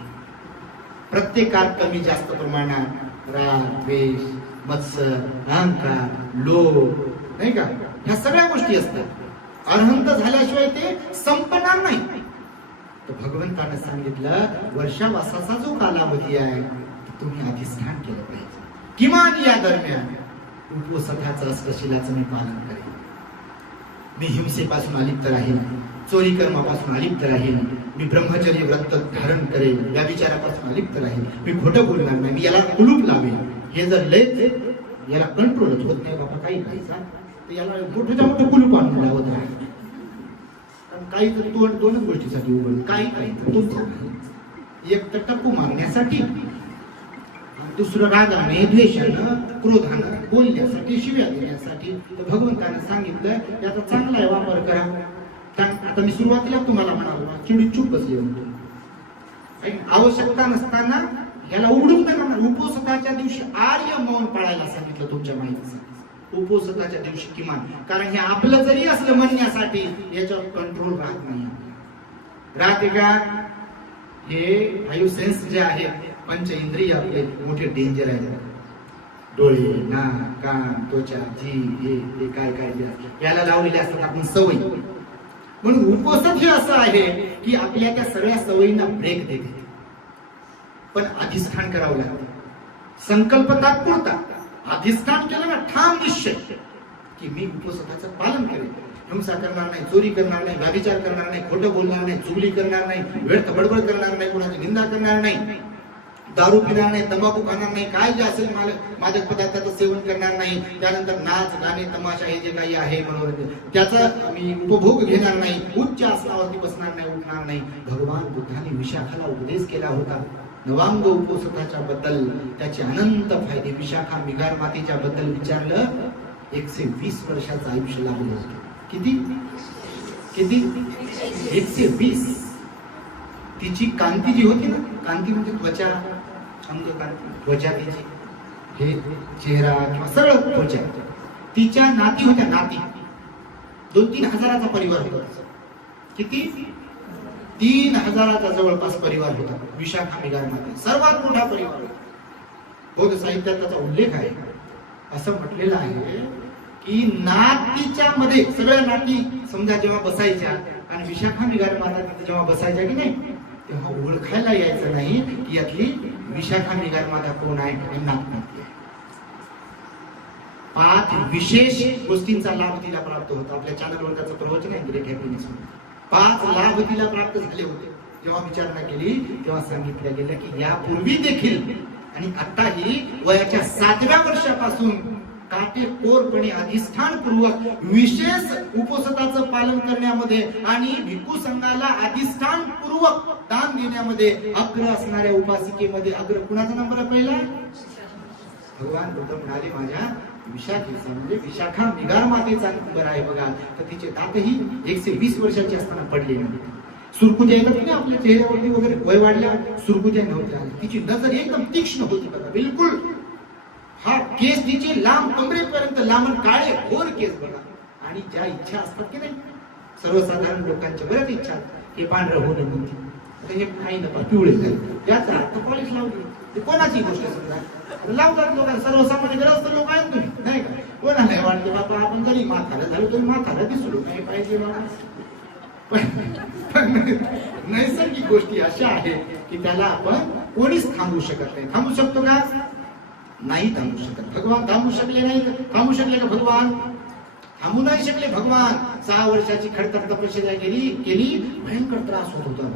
प्रत्येकात कमी जास्त प्रमाणात राग, द्वेष, मत्सर, अहंकार, लोभ, नाही का, ह्या सगळ्या गोष्टी असतात. अरहंत झाल्याशिवाय ते संपणार नाही. तर भगवंतानं सांगितलं वर्षावासाचा जो कालावधी आहे तुम्ही अधिष्ठान केलं पाहिजे. किमान या दरम्यान उपवसथाचं अष्टशिलाचं मी पालन करेन, मी हिंसेपासून अलिप्त राहील, चोरी कर्मापासून अलिप्त राहील, मी ब्रह्मचर्य व्रत धारण करेल, या विचारापासून अलिप्त राहील, मी खोटं बोलणार नाही, मी याला कुलूप लावेल. हे जर लयच याला कंट्रोलच होत नाही बाबा, काही खायचा तर याला मोठ्या मोठं कुलूप आणून लावत राहील. काही तर दोनच गोष्टीसाठी उघड, काही तर तुमचं, एक तर टप्पू मारण्यासाठी, दुसरं रागाने, द्वेषानं, क्रोधानं बोलण्यासाठी, शिव्या देण्यासाठी. तर भगवंताने सांगितलं याचा चांगला वापर करा. आता मी सुरुवातीला तुम्हाला म्हणालो चिडी चूप बसली होती, आवश्यकता नसताना याला उघडून नका. उपवासाच्या दिवशी आर्य मौन पाळायला सांगितलं तुमच्या माहितीसाठी. उपवासाच्या दिवशी किमान, कारण हे आपलं जरी असलं म्हणण्यासाठी याच्यावर कंट्रोल राहत नाही. राहते का? हे 5 सेन्स जे आहेत, पंच इंद्रिय आपले मोठे डेंजर आहेत. डोळे, नाक, कान, त्वचा, जीभ, हे काय काय याला लावलेले असतात आपण सवयी. म्हणून उपवास हे असं आहे की आपल्या त्या सगळ्या सवयींना ब्रेक देते. पण अधिष्ठान करावं लागतं. संकल्प तात्पुरता, अधिष्ठान केलं ना ठाम निश्चय की मी उपवासाचं पालन करेन, हिंसा करणार नाही, चोरी करणार नाही, व्यभिचार करणार नाही, खोटं बोलणार नाही, चुगली करणार नाही, व्यर्थ बडबड करणार नाही, कोणाची निंदा करणार नाही, दारू पिणार नाही, तंबाखू खाणार नाही, काय जे असेल मादक पदार्थाचं सेवन करणार नाही, त्यानंतर नाच, गाणे, तमाशा हे जे काही आहे मनोरंजन त्याचा मी उपभोग घेणार नाही, उच्च आसनावरती बसणार नाही, उठणार नाही. भगवान बुद्धाने विशाखाला उपदेश केला होता नवांग उपवासाच्या बद्दल, त्याचे अनंत फायदे. विशाखा मिगार मातेच्या बद्दल विचारलं, 120 वर्षाचं आयुष्य लागलं होतं. किती किती 120. तिची कांती जी होती ना, कांती म्हणजे त्वचा, अंगकांती, त्वचा तिची, हे चेहरा किंवा सरळ त्वचा, तिच्या नाती होत्या, नाती 2-3 हजाराचा परिवार होता. किती? 3,000चा जवळपास परिवार होता विशाखा मिगार माते, सर्वात मोठा परिवार. बौद्ध साहित्यात त्याचा उल्लेख आहे. असं म्हटलेलं आहे की की नातीच्या मध्ये सगळ्या नाती समजा जेव्हा बसायच्या आणि विशाखा मिगार माता तिथे जेव्हा बसायच्या की नाही, तेव्हा ओळखायला यायचं नाही की यातली विशाखा मिगार माता कोण आहे आणि नात नाती आहे. 5 विशेष गोष्टींचा लाभ तिला प्राप्त होता. आपल्या चॅनलवर त्याचं प्रवचन आहे ग्रेट हॅपीनेस. 5 लाभ तिला प्राप्त झाले होते. जेव्हा विचारणा केली तेव्हा सांगितलं गेलं की यापूर्वी देखील आणि आताही वयाच्या 7व्या वर्षापासून काटेकोरपणे अधिष्ठानपूर्वक विशेष उपवासाचं पालन करण्यामध्ये आणि भिक्खू संघाला अधिष्ठानपूर्वक दान देण्यामध्ये अग्र असणाऱ्या उपासिकेमध्ये अग्र कुणाचा नंबर पहिला? भगवान बुद्ध म्हणाले माझ्या विशाखेचा म्हणजे विशाखा मिगार मातेचा नंबर आहे बघा. तर तिचे दातही 120 वर्षाचे असताना पडले नाही. सुरकुत्या येतात की आपल्या चेहऱ्यावरती वगैरे वय वाढल्यावर सुरकुत्या नव्हत्या. तिची नजर एकदम तीक्ष्ण होती बघा, बिलकुल. हा केस तिचे लांब कमरेपर्यंत लांब काळे घोर केस बघा. आणि ज्या इच्छा असतात की नाही सर्वसाधारण लोकांच्या बऱ्याच इच्छा हे पांढरं होणं म्हणते, हे काही नका पिवळे त्याचा अर्थ पॉलिश लावली. ते कोणाची गोष्ट समजा लावतात लोक, सर्वसामान्य ग्रस्त लोक आहेत तुम्ही नाही का. कोणाला वाटते बाबा आपण जरी म्हातारं झालो तरी म्हातारं दिसलो नाही पाहिजे बाबा. पण नैसर्गिक गोष्टी अशा आहेत की त्याला आपण कोणीच थांबवू शकत नाही. थांबू शकतो का? नाही थांबू शकत. भगवान थांबू शकले नाही. थांबू शकले का भगवान? थांबू नाही शकले भगवान. 6 वर्षाची खडतर तपश्चर्या केली. भयंकर त्रास होत होता,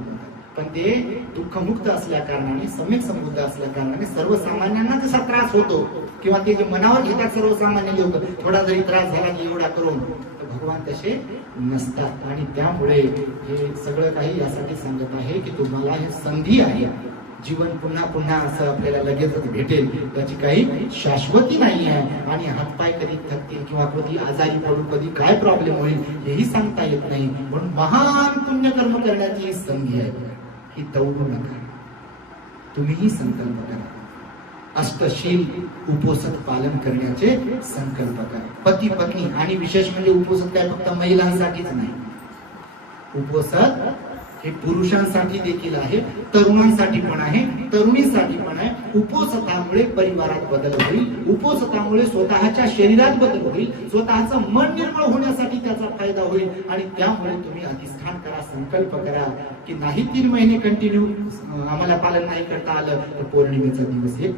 पण ते दुःखमुक्त असल्या कारणाने सम्यक समृद्ध असल्या कारणाने सर्वसामान्यांना जसा त्रास होतो किंवा ते जे मनावर घेतात सर्वसामान्य लोक, थोडा जरी त्रास झाला की एवढा करून, तर भगवान तसे नसतात. आणि त्यामुळे हे सगळं काही यासाठी सांगत आहे की तुम्हाला हे संधी आहे. जीवन पुन्हा पुन्हा असं आपल्याला लगेचच भेटेल त्याची काही शाश्वती नाही आहे. आणि हातपाय कधी थकतील किंवा कधी आजारी पडू, कधी काय प्रॉब्लेम होईल हेही सांगता येत नाही. म्हणून महान पुण्यकर्म करण्याची ही संधी आहे. ही दौडू नका, तुम्हीही संकल्प करा. अष्टशील उपोषण पालन करण्याचे संकल्प करा. पती पत्नी आणि विशेष म्हणजे उपोषण काय फक्त महिलांसाठीच नाही. उपोषण हे पुरुषांसाठी देखील आहे, तरुणांसाठी पण आहे, तरुणींसाठी पण आहे. उपोषणामुळे परिवारात बदल होईल, उपोषणामुळे स्वतःच्या शरीरात बदल होईल, स्वतःचं मन निर्मळ होण्यासाठी त्याचा फायदा होईल. आणि त्यामुळे तुम्ही अधिष्ठान करा, संकल्प करा की नाही 3 महिने कंटिन्यू आम्हाला पालन नाही करता आलं तर पौर्णिमेचा दिवस येईल,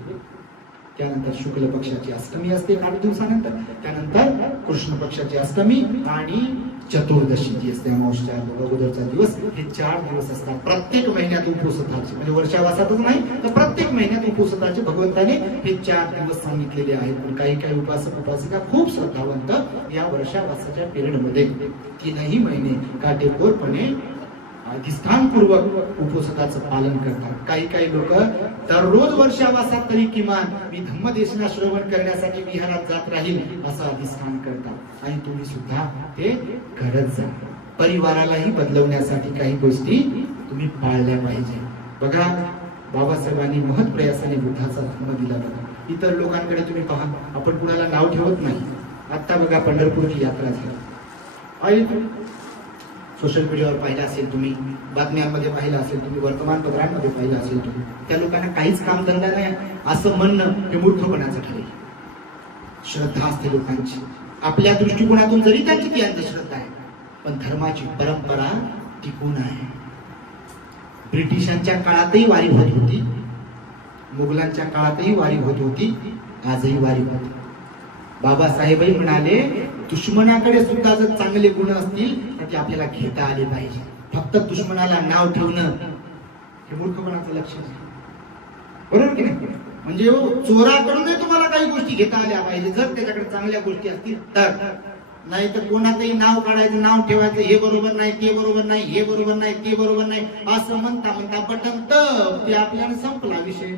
त्यानंतर शुक्ल पक्षाची अष्टमी असते 8 दिवसानंतर, त्यानंतर कृष्ण पक्षाची अष्टमी आणि चतुर्दशी जी असते अमावस्या अगोदरचा दिवस. हे 4 दिवस असतात प्रत्येक महिन्यात उपोषणाचे. म्हणजे वर्षावासातच नाही तर प्रत्येक महिन्यात उपोषणाचे भगवंताने हे 4 दिवस सांगितलेले आहेत. पण काही उपासक उपासिका खूप श्रद्धावंत या वर्षावासाच्या पिरियड मध्ये 3ही महिने काटेकोरपणे अधिष्ठानपूर्वक उपोषणाचं पालन करतात. काही लोक दररोज वर्षावासात तरी किमान मी धम्मदेशना श्रवण करण्यासाठी विहारात जात राहील असं अधिष्ठान करतात. आणि तुम्ही सुद्धा ते करत जा. परिवारालाही बदलवण्यासाठी काही गोष्टी तुम्ही पाळल्या पाहिजे. बघा बाबासाहेबांनी महत् प्रयासाने बुद्धाचा धर्म दिला. बघा इतर लोकांकडे तुम्ही पहा, आपण कुणाला नाव ठेवत नाही. आता बघा पंढरपूरची यात्रा झाली, सोशल मीडियावर पाहिलं असेल तुम्ही, बातम्यांमध्ये पाहिलं असेल तुम्ही, वर्तमानपत्रांमध्ये पाहिलं असेल तुम्ही. त्या लोकांना काहीच कामधंदा नाही असं म्हणणं हे मूर्खपणाचं ठरेल. श्रद्धा असते लोकांची, आपल्या दृष्टिकोनातून जरी त्यांची ती अंधश्रद्धा आहे, पण धर्माची परंपरा टिकून आहे. ब्रिटिशांच्या काळातही वारी होत होती, मुघलांच्या काळातही वारी होत होती, आजही वारी होती. बाबासाहेबही म्हणाले दुश्मनाकडे सुद्धा जर चांगले गुण असतील तर ते आपल्याला घेता आले पाहिजे. फक्त दुश्मनाला नाव ठेवणं हे मूर्खपणाचं लक्षण आहे. बरोबर की नाही? म्हणजे चोराकडूनही तुम्हाला काही गोष्टी घेता आल्या पाहिजे जर त्याच्याकडे चांगल्या गोष्टी असतील तर. नाही तर कोणाचंही नाव काढायचं, नाव ठेवायचं, हे बरोबर नाही, ते बरोबर नाही, हे बरोबर नाही, ते बरोबर नाही असं म्हणता बटन तर ते आपल्याला संपला विषय.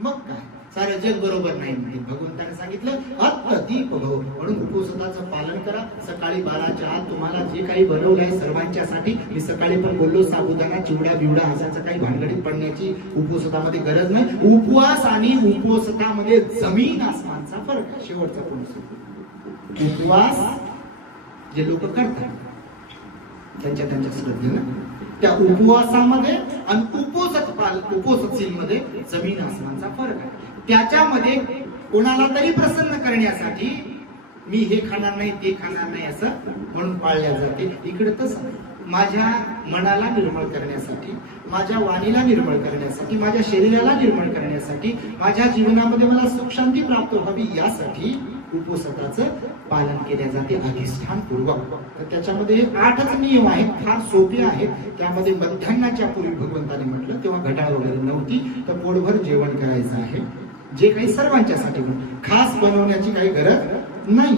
मग काय सारं जग बरोबर नाही म्हणते. भगवंताने सांगितलं अत्दीप भव. म्हणून उपवासाचं पालन करा. सकाळी 12च्या आत तुम्हाला जे काही बनवलंय सर्वांच्यासाठी, मी सकाळी पण बोललो, साबुदाणा चिवडा बिवडा असायचं काही भानगडीत पडण्याची उपवासामध्ये गरज नाही. उपवास आणि उपवासामध्ये जमीन आसमानचा फरक आहे. शेवटचा पॉइंट, उपवास जे लोक करतात त्यांच्या श्रद्धेनं, त्या उपवासामध्ये आणि उपोषशील मध्ये जमीन आसमानचा फरक आहे. त्याच्यामध्ये कोणाला तरी प्रसन्न करण्यासाठी मी हे खाणार नाही ते खाणार नाही असं म्हणून पाळल्या जाते. इकडे तसं माझ्या मनाला निर्मळ करण्यासाठी, माझ्या वाणीला निर्मळ करण्यासाठी, माझ्या शरीराला निर्मळ करण्यासाठी, माझ्या जीवनामध्ये मला सुख शांती प्राप्त व्हावी यासाठी उपोषणाचं पालन केले जाते अधिष्ठान पूर्वक. तर त्याच्यामध्ये 8च नियम आहेत, फार सोपे आहेत. त्यामध्ये मध्यान्नाच्या पूर्वी भगवंताने म्हटलं तेव्हा घड्याळ वगैरे नव्हती, तर पोटभर जेवण करायचं आहे, जे काही सर्वांच्यासाठी खास बनवण्याची काही गरज नाही.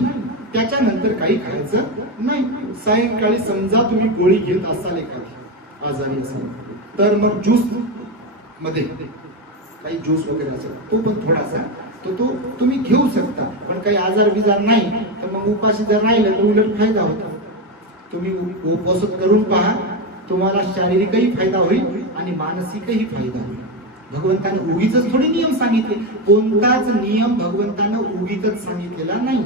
त्याच्यानंतर काही खायचं नाही. सायंकाळी समजा तुम्ही गोळी घेत असाल एखादी आजारी असाल तर मग ज्यूस मध्ये काही ज्यूस वगैरे असेल तो पण थोडासा तो तुम्ही घेऊ शकता. पण काही आजार बिजार नाही तर मग उपाशी जर राहिलं तर उलट फायदा होता. तुम्ही उपवास करून पहा, तुम्हाला शारीरिकही फायदा होईल आणि मानसिकही फायदा होईल. भगवंताने उगीच थोडे नियम सांगितले, कोणताच नियम भगवंतानं उगीच सांगितलेला नाही.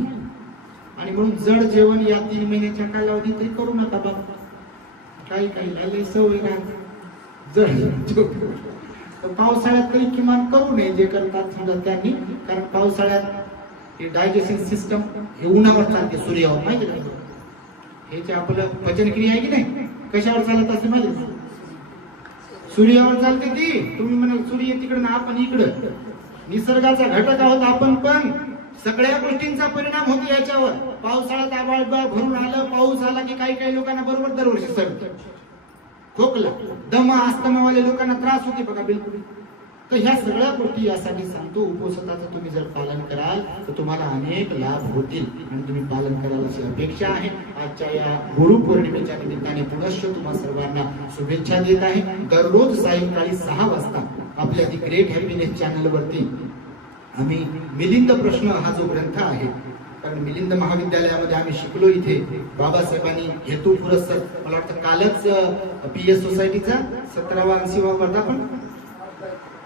आणि म्हणून जड जेवण या 3 महिन्याच्या कालावधीत ते करू नका बाबा. काही काही सवय जड पावसाळ्यात तरी किमान करू नये जे करतात समजा त्यांनी. कारण पावसाळ्यात डायजेशन सिस्टम हे उन्हावर चालते, सूर्यावर माहिती का? हे जे आपलं पचनक्रिया आहे की नाही, कशावर चालत असते माहिती? सूर्यावर चालते ती. तुम्ही म्हणाल सूर्य तिकडे ना आपण इकडं. निसर्गाचा घटक आहोत आपण, पण सगळ्या गोष्टींचा परिणाम होतो याच्यावर. पावसाळ्यात आभाळ भरून आलं, पाऊस आला की काही लोकांना बरोबर दरवर्षी सर्दी, खोकला, दमा, अस्थमावाले लोकांना त्रास होते बघा बिलकुल. तर ह्या सगळ्या गोष्टी यासाठी सांगतो, उपवासाचं तुम्ही जर पालन कराल तर तुम्हाला अनेक लाभ होतील आणि तुम्ही पालन कराल अशी अपेक्षा आहे. आजच्या या गुरुपौर्णिमेच्या निमित्ताने पुनश्च तुम्हा सर्वांना शुभेच्छा देत आहे. दररोज सायंकाळी 6 वाजता आपल्या दी ग्रेट हॅपीनेस चॅनल वरती आम्ही मिलिंद प्रश्न हा जो ग्रंथ आहे, कारण मिलिंद महाविद्यालयामध्ये आम्ही शिकलो, इथे बाबासाहेबांनी हेतू पुरस्कार, मला वाटतं कालच PS सोसायटीचा 17वा 80वा वर्धापन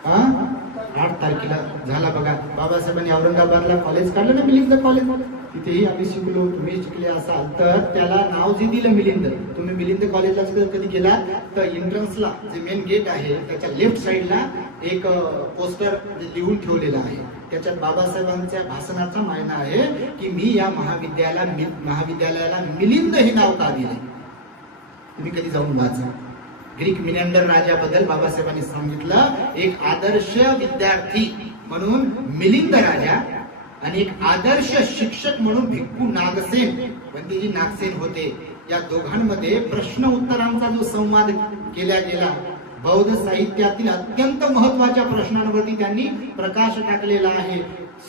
8 तारखेला झाला बघा. बाबासाहेबांनी औरंगाबादला कॉलेज काढलं ना, मिलिंद कॉलेज, तिथेही आम्ही शिकलो. तुम्ही शिकले असाल तर त्याला नाव जे दिलं मिलिंद. तुम्ही मिलिंद कॉलेजला कधी गेला तर एंट्रन्सला जे मेन गेट आहे त्याच्या लेफ्ट साइडला एक पोस्टर लिहून ठेवलेलं आहे. त्याच्यात बाबासाहेबांच्या भाषणाचा मायना आहे की मी या महाविद्यालयाला मिलिंद हे नाव का दिले. तुम्ही कधी जाऊन वाचा. ग्रीक मिनेंडर राजाबद्दल बाबासाहेबांनी सांगितलं, एक आदर्श विद्यार्थी म्हणून मिलिंद राजा आणि एक आदर्श शिक्षक म्हणून भिक्खू नागसेन, पंडितजी नागसेन होते. या दोघांमध्ये प्रश्न उत्तरांचा जो संवाद केला गेला, बौद्ध साहित्यातील अत्यंत महत्वाच्या प्रश्नांवरती त्यांनी प्रकाश टाकलेला आहे.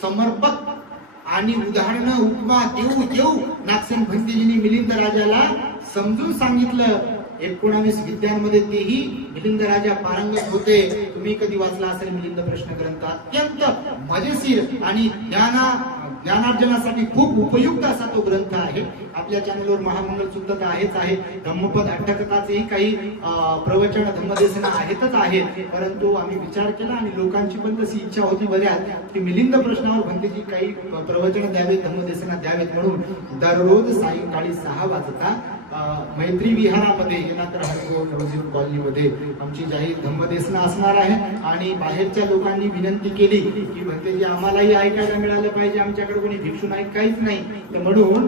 समर्पक आणि उदाहरणं उपमा देऊ नागसेन भंतेजींनी मिलिंद राजाला समजून सांगितलं. 19 विद्यांमध्ये तेही मिलिंद राजा पारंगत होते. तुम्ही कधी वाचला असेल मिलिंद प्रश्न ग्रंथ, अत्यंत मजेशीर आणि ज्ञानार्जनासाठी खूप उपयुक्त असा तो ग्रंथ आहे. आपल्या चॅनलवर महामंगल सुद्धा आहेच आहे. धम्मपद अट्टकथाचेही काही प्रवचन धम्मदेशना आहेतच आहेत. परंतु आम्ही विचार केला आणि लोकांची पण तशी इच्छा होती बऱ्याच की मिलिंद प्रश्नावर भंतेजी काही प्रवचन द्यावेत, धम्मदेशना द्यावेत. म्हणून दररोज सायंकाळी 6 वाजता मैत्री विहारामध्ये येणाकर रोजीव कॉलनीमध्ये आमची जाहीर धम्मदेशना असणार आहे. आणि बाहेरच्या लोकांनी विनंती केली की भंतेजी आम्हालाही ऐकायला मिळालं पाहिजे, आमच्याकडे कोणी भिक्षू नाही, काहीच नाही. तर म्हणून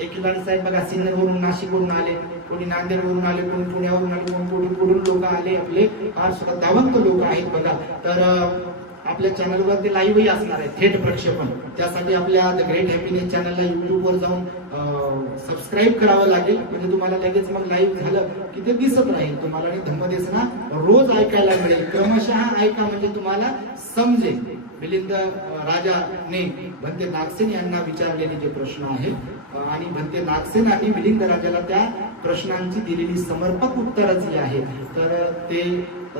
एक खिलाडी साहेब बघा, सिन्नरवरून, नाशिकवरून आले, कोणी नांदेडवरून आले, कोणी पुण्यावरून आले, कोणी कुठून लोक आले, आपले फार श्रद्धावंत लोक आहेत बघा. तर आपल्या चॅनलवर ते लाईव्हही असणार आहे, थेट प्रक्षेपण. त्यासाठी आपल्या द ग्रेट हॅपीनेस चॅनलला युट्यूबवर जाऊन सबस्क्राईब करावं लागेल, म्हणजे तुम्हाला लगेच मग लाईव्ह झालं की ते दिसत राहील तुम्हाला. आणि धम्मदेशना रोज ऐकायला मिळेल, क्रमशः ऐका म्हणजे तुम्हाला समजेल. मिलिंद राजाने भंते नागसेन यांना विचारलेले जे प्रश्न आहेत आणि भंते नागसेन आणि मिलिंद राजाला त्या प्रश्नांची दिलेली समर्पक उत्तरं जी आहेत, तर ते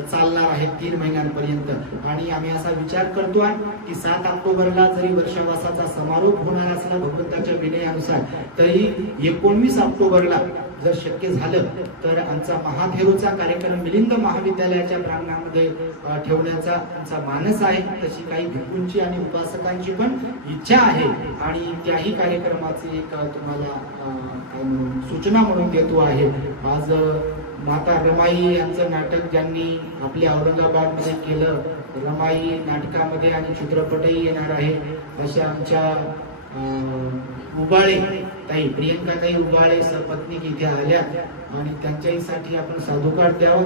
चालणार आहे 3 महिन्यांपर्यंत. आणि आम्ही असा विचार करतोय की 7 ऑक्टोबरला जरी वर्षावासाचा समारोप होणार असला भगवंताच्या विनयानुसार, तरी 19 ऑक्टोबरला जर शक्य झालं तर आमचा महाथेरोचा कार्यक्रम मिलिंद महाविद्यालयाच्या प्रांगणामध्ये ठेवण्याचा आमचा मानस आहे. तशी काही भिक्खूंची आणि उपासकांची पण इच्छा आहे आणि त्याही कार्यक्रमाची एक तुम्हाला सूचना म्हणून देतो आहे. आज माता रमाई यांचं नाटक ज्यांनी आपल्या औरंगाबादमध्ये केलं, रमाई नाटकामध्ये आणि चित्रपटही येणार आहे. अशा आमच्या उबाळे ताई, प्रियंका ताई उबाळे सपत्नीक इथे आल्या आणि त्यांच्यासाठी आपण साधुकार द्यावं.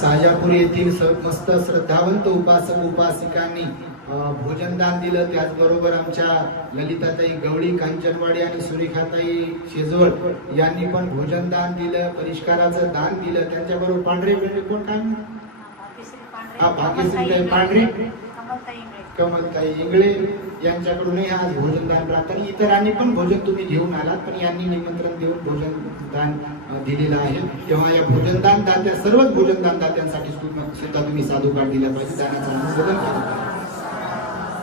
साजापूर येथील मस्त श्रद्धावंत उपासक उपासिकांनी भोजनदान दिलं. त्याचबरोबर आमच्या ललिताताई गवळी कांचनवाडी आणि सुरेखाताई शेजवळ यांनी पण भोजनदान दिलं, परिष्काराचं दान दिलं. त्यांच्याबरोबर पांढरे कोण काय भाग्यश्रीताई पांढरे, कमलताई इंगळे यांच्याकडूनही आज भोजनदान प्रार्थना. इतरांनी पण भोजन तुम्ही घेऊन आलात, पण यांनी निमंत्रण देऊन भोजनदान दिलेलं आहे. तेव्हा या भोजनदान दात्या, सर्वच भोजनदान दात्यांसाठी सुद्धा तुम्ही साधुकार दिला पाहिजे, दानाचं अनुमोदन केलं.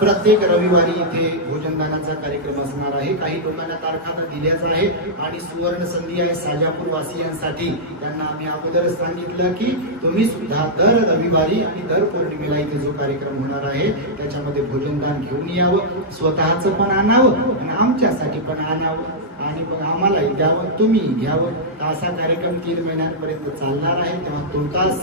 प्रत्येक रविवारी इथे भोजनदानाचा कार्यक्रम असणार आहे. काही लोकांना तारखा तर दिल्याच आहे आणि सुवर्ण संधी आहे साजापूर वासियांसाठी. त्यांना आम्ही अगोदरच सांगितलं की तुम्ही सुद्धा दर रविवारी आणि दर पौर्णिमेला इथे जो कार्यक्रम होणार आहे त्याच्यामध्ये भोजनदान घेऊन यावं, स्वतःचं पण आणावं आणि आमच्यासाठी पण आणावं आणि मग आम्हालाही द्यावं, तुम्ही घ्यावं. तर असा कार्यक्रम 3 महिन्यांपर्यंत चालणार आहे. तेव्हा तुर्तास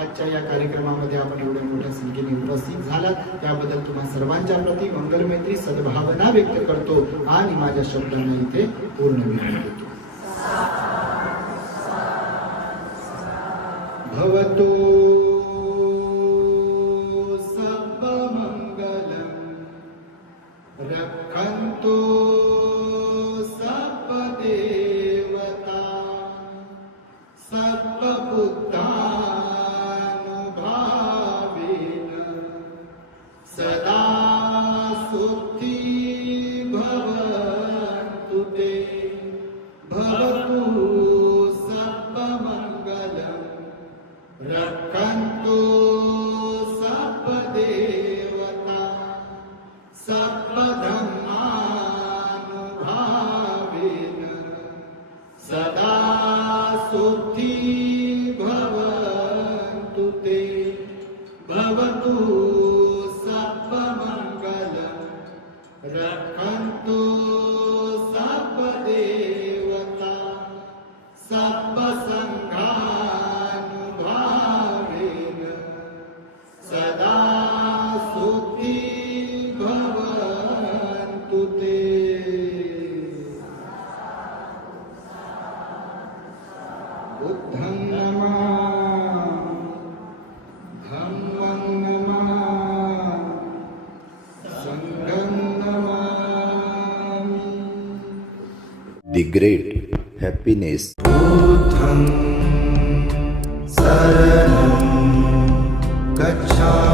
आजच्या या कार्यक्रमामध्ये आपण एवढ्या मोठ्या संख्येने उपस्थित झालात त्याबद्दल तुम्हा सर्वांच्या प्रती मंगलमैत्री सद्भावना व्यक्त करतो आणि माझ्या शब्दांना इथे पूर्ण विराम देतो. भवतो सर्वमंगलम् रक्षन्तु सर्वदेवता सर्वभूतानुभावेन सदा सुखी भवन्तु ते. भवतु सर्वमङ्गलम् रक्षन्तु सर्वदेवता सर्वधर्मानुभावेन सदा सुखी भवन्तु ते. भवतु सर्वमङ्गलम् रक्षन्तु सर्वदेवता सर्वसङ्घानुभावेन सदा सुखी भवन्तु ते. बुद्धं नमः, धम्मं नमः, संघं नमामि. The great happiness. बुद्धं शरणं गच्छामि.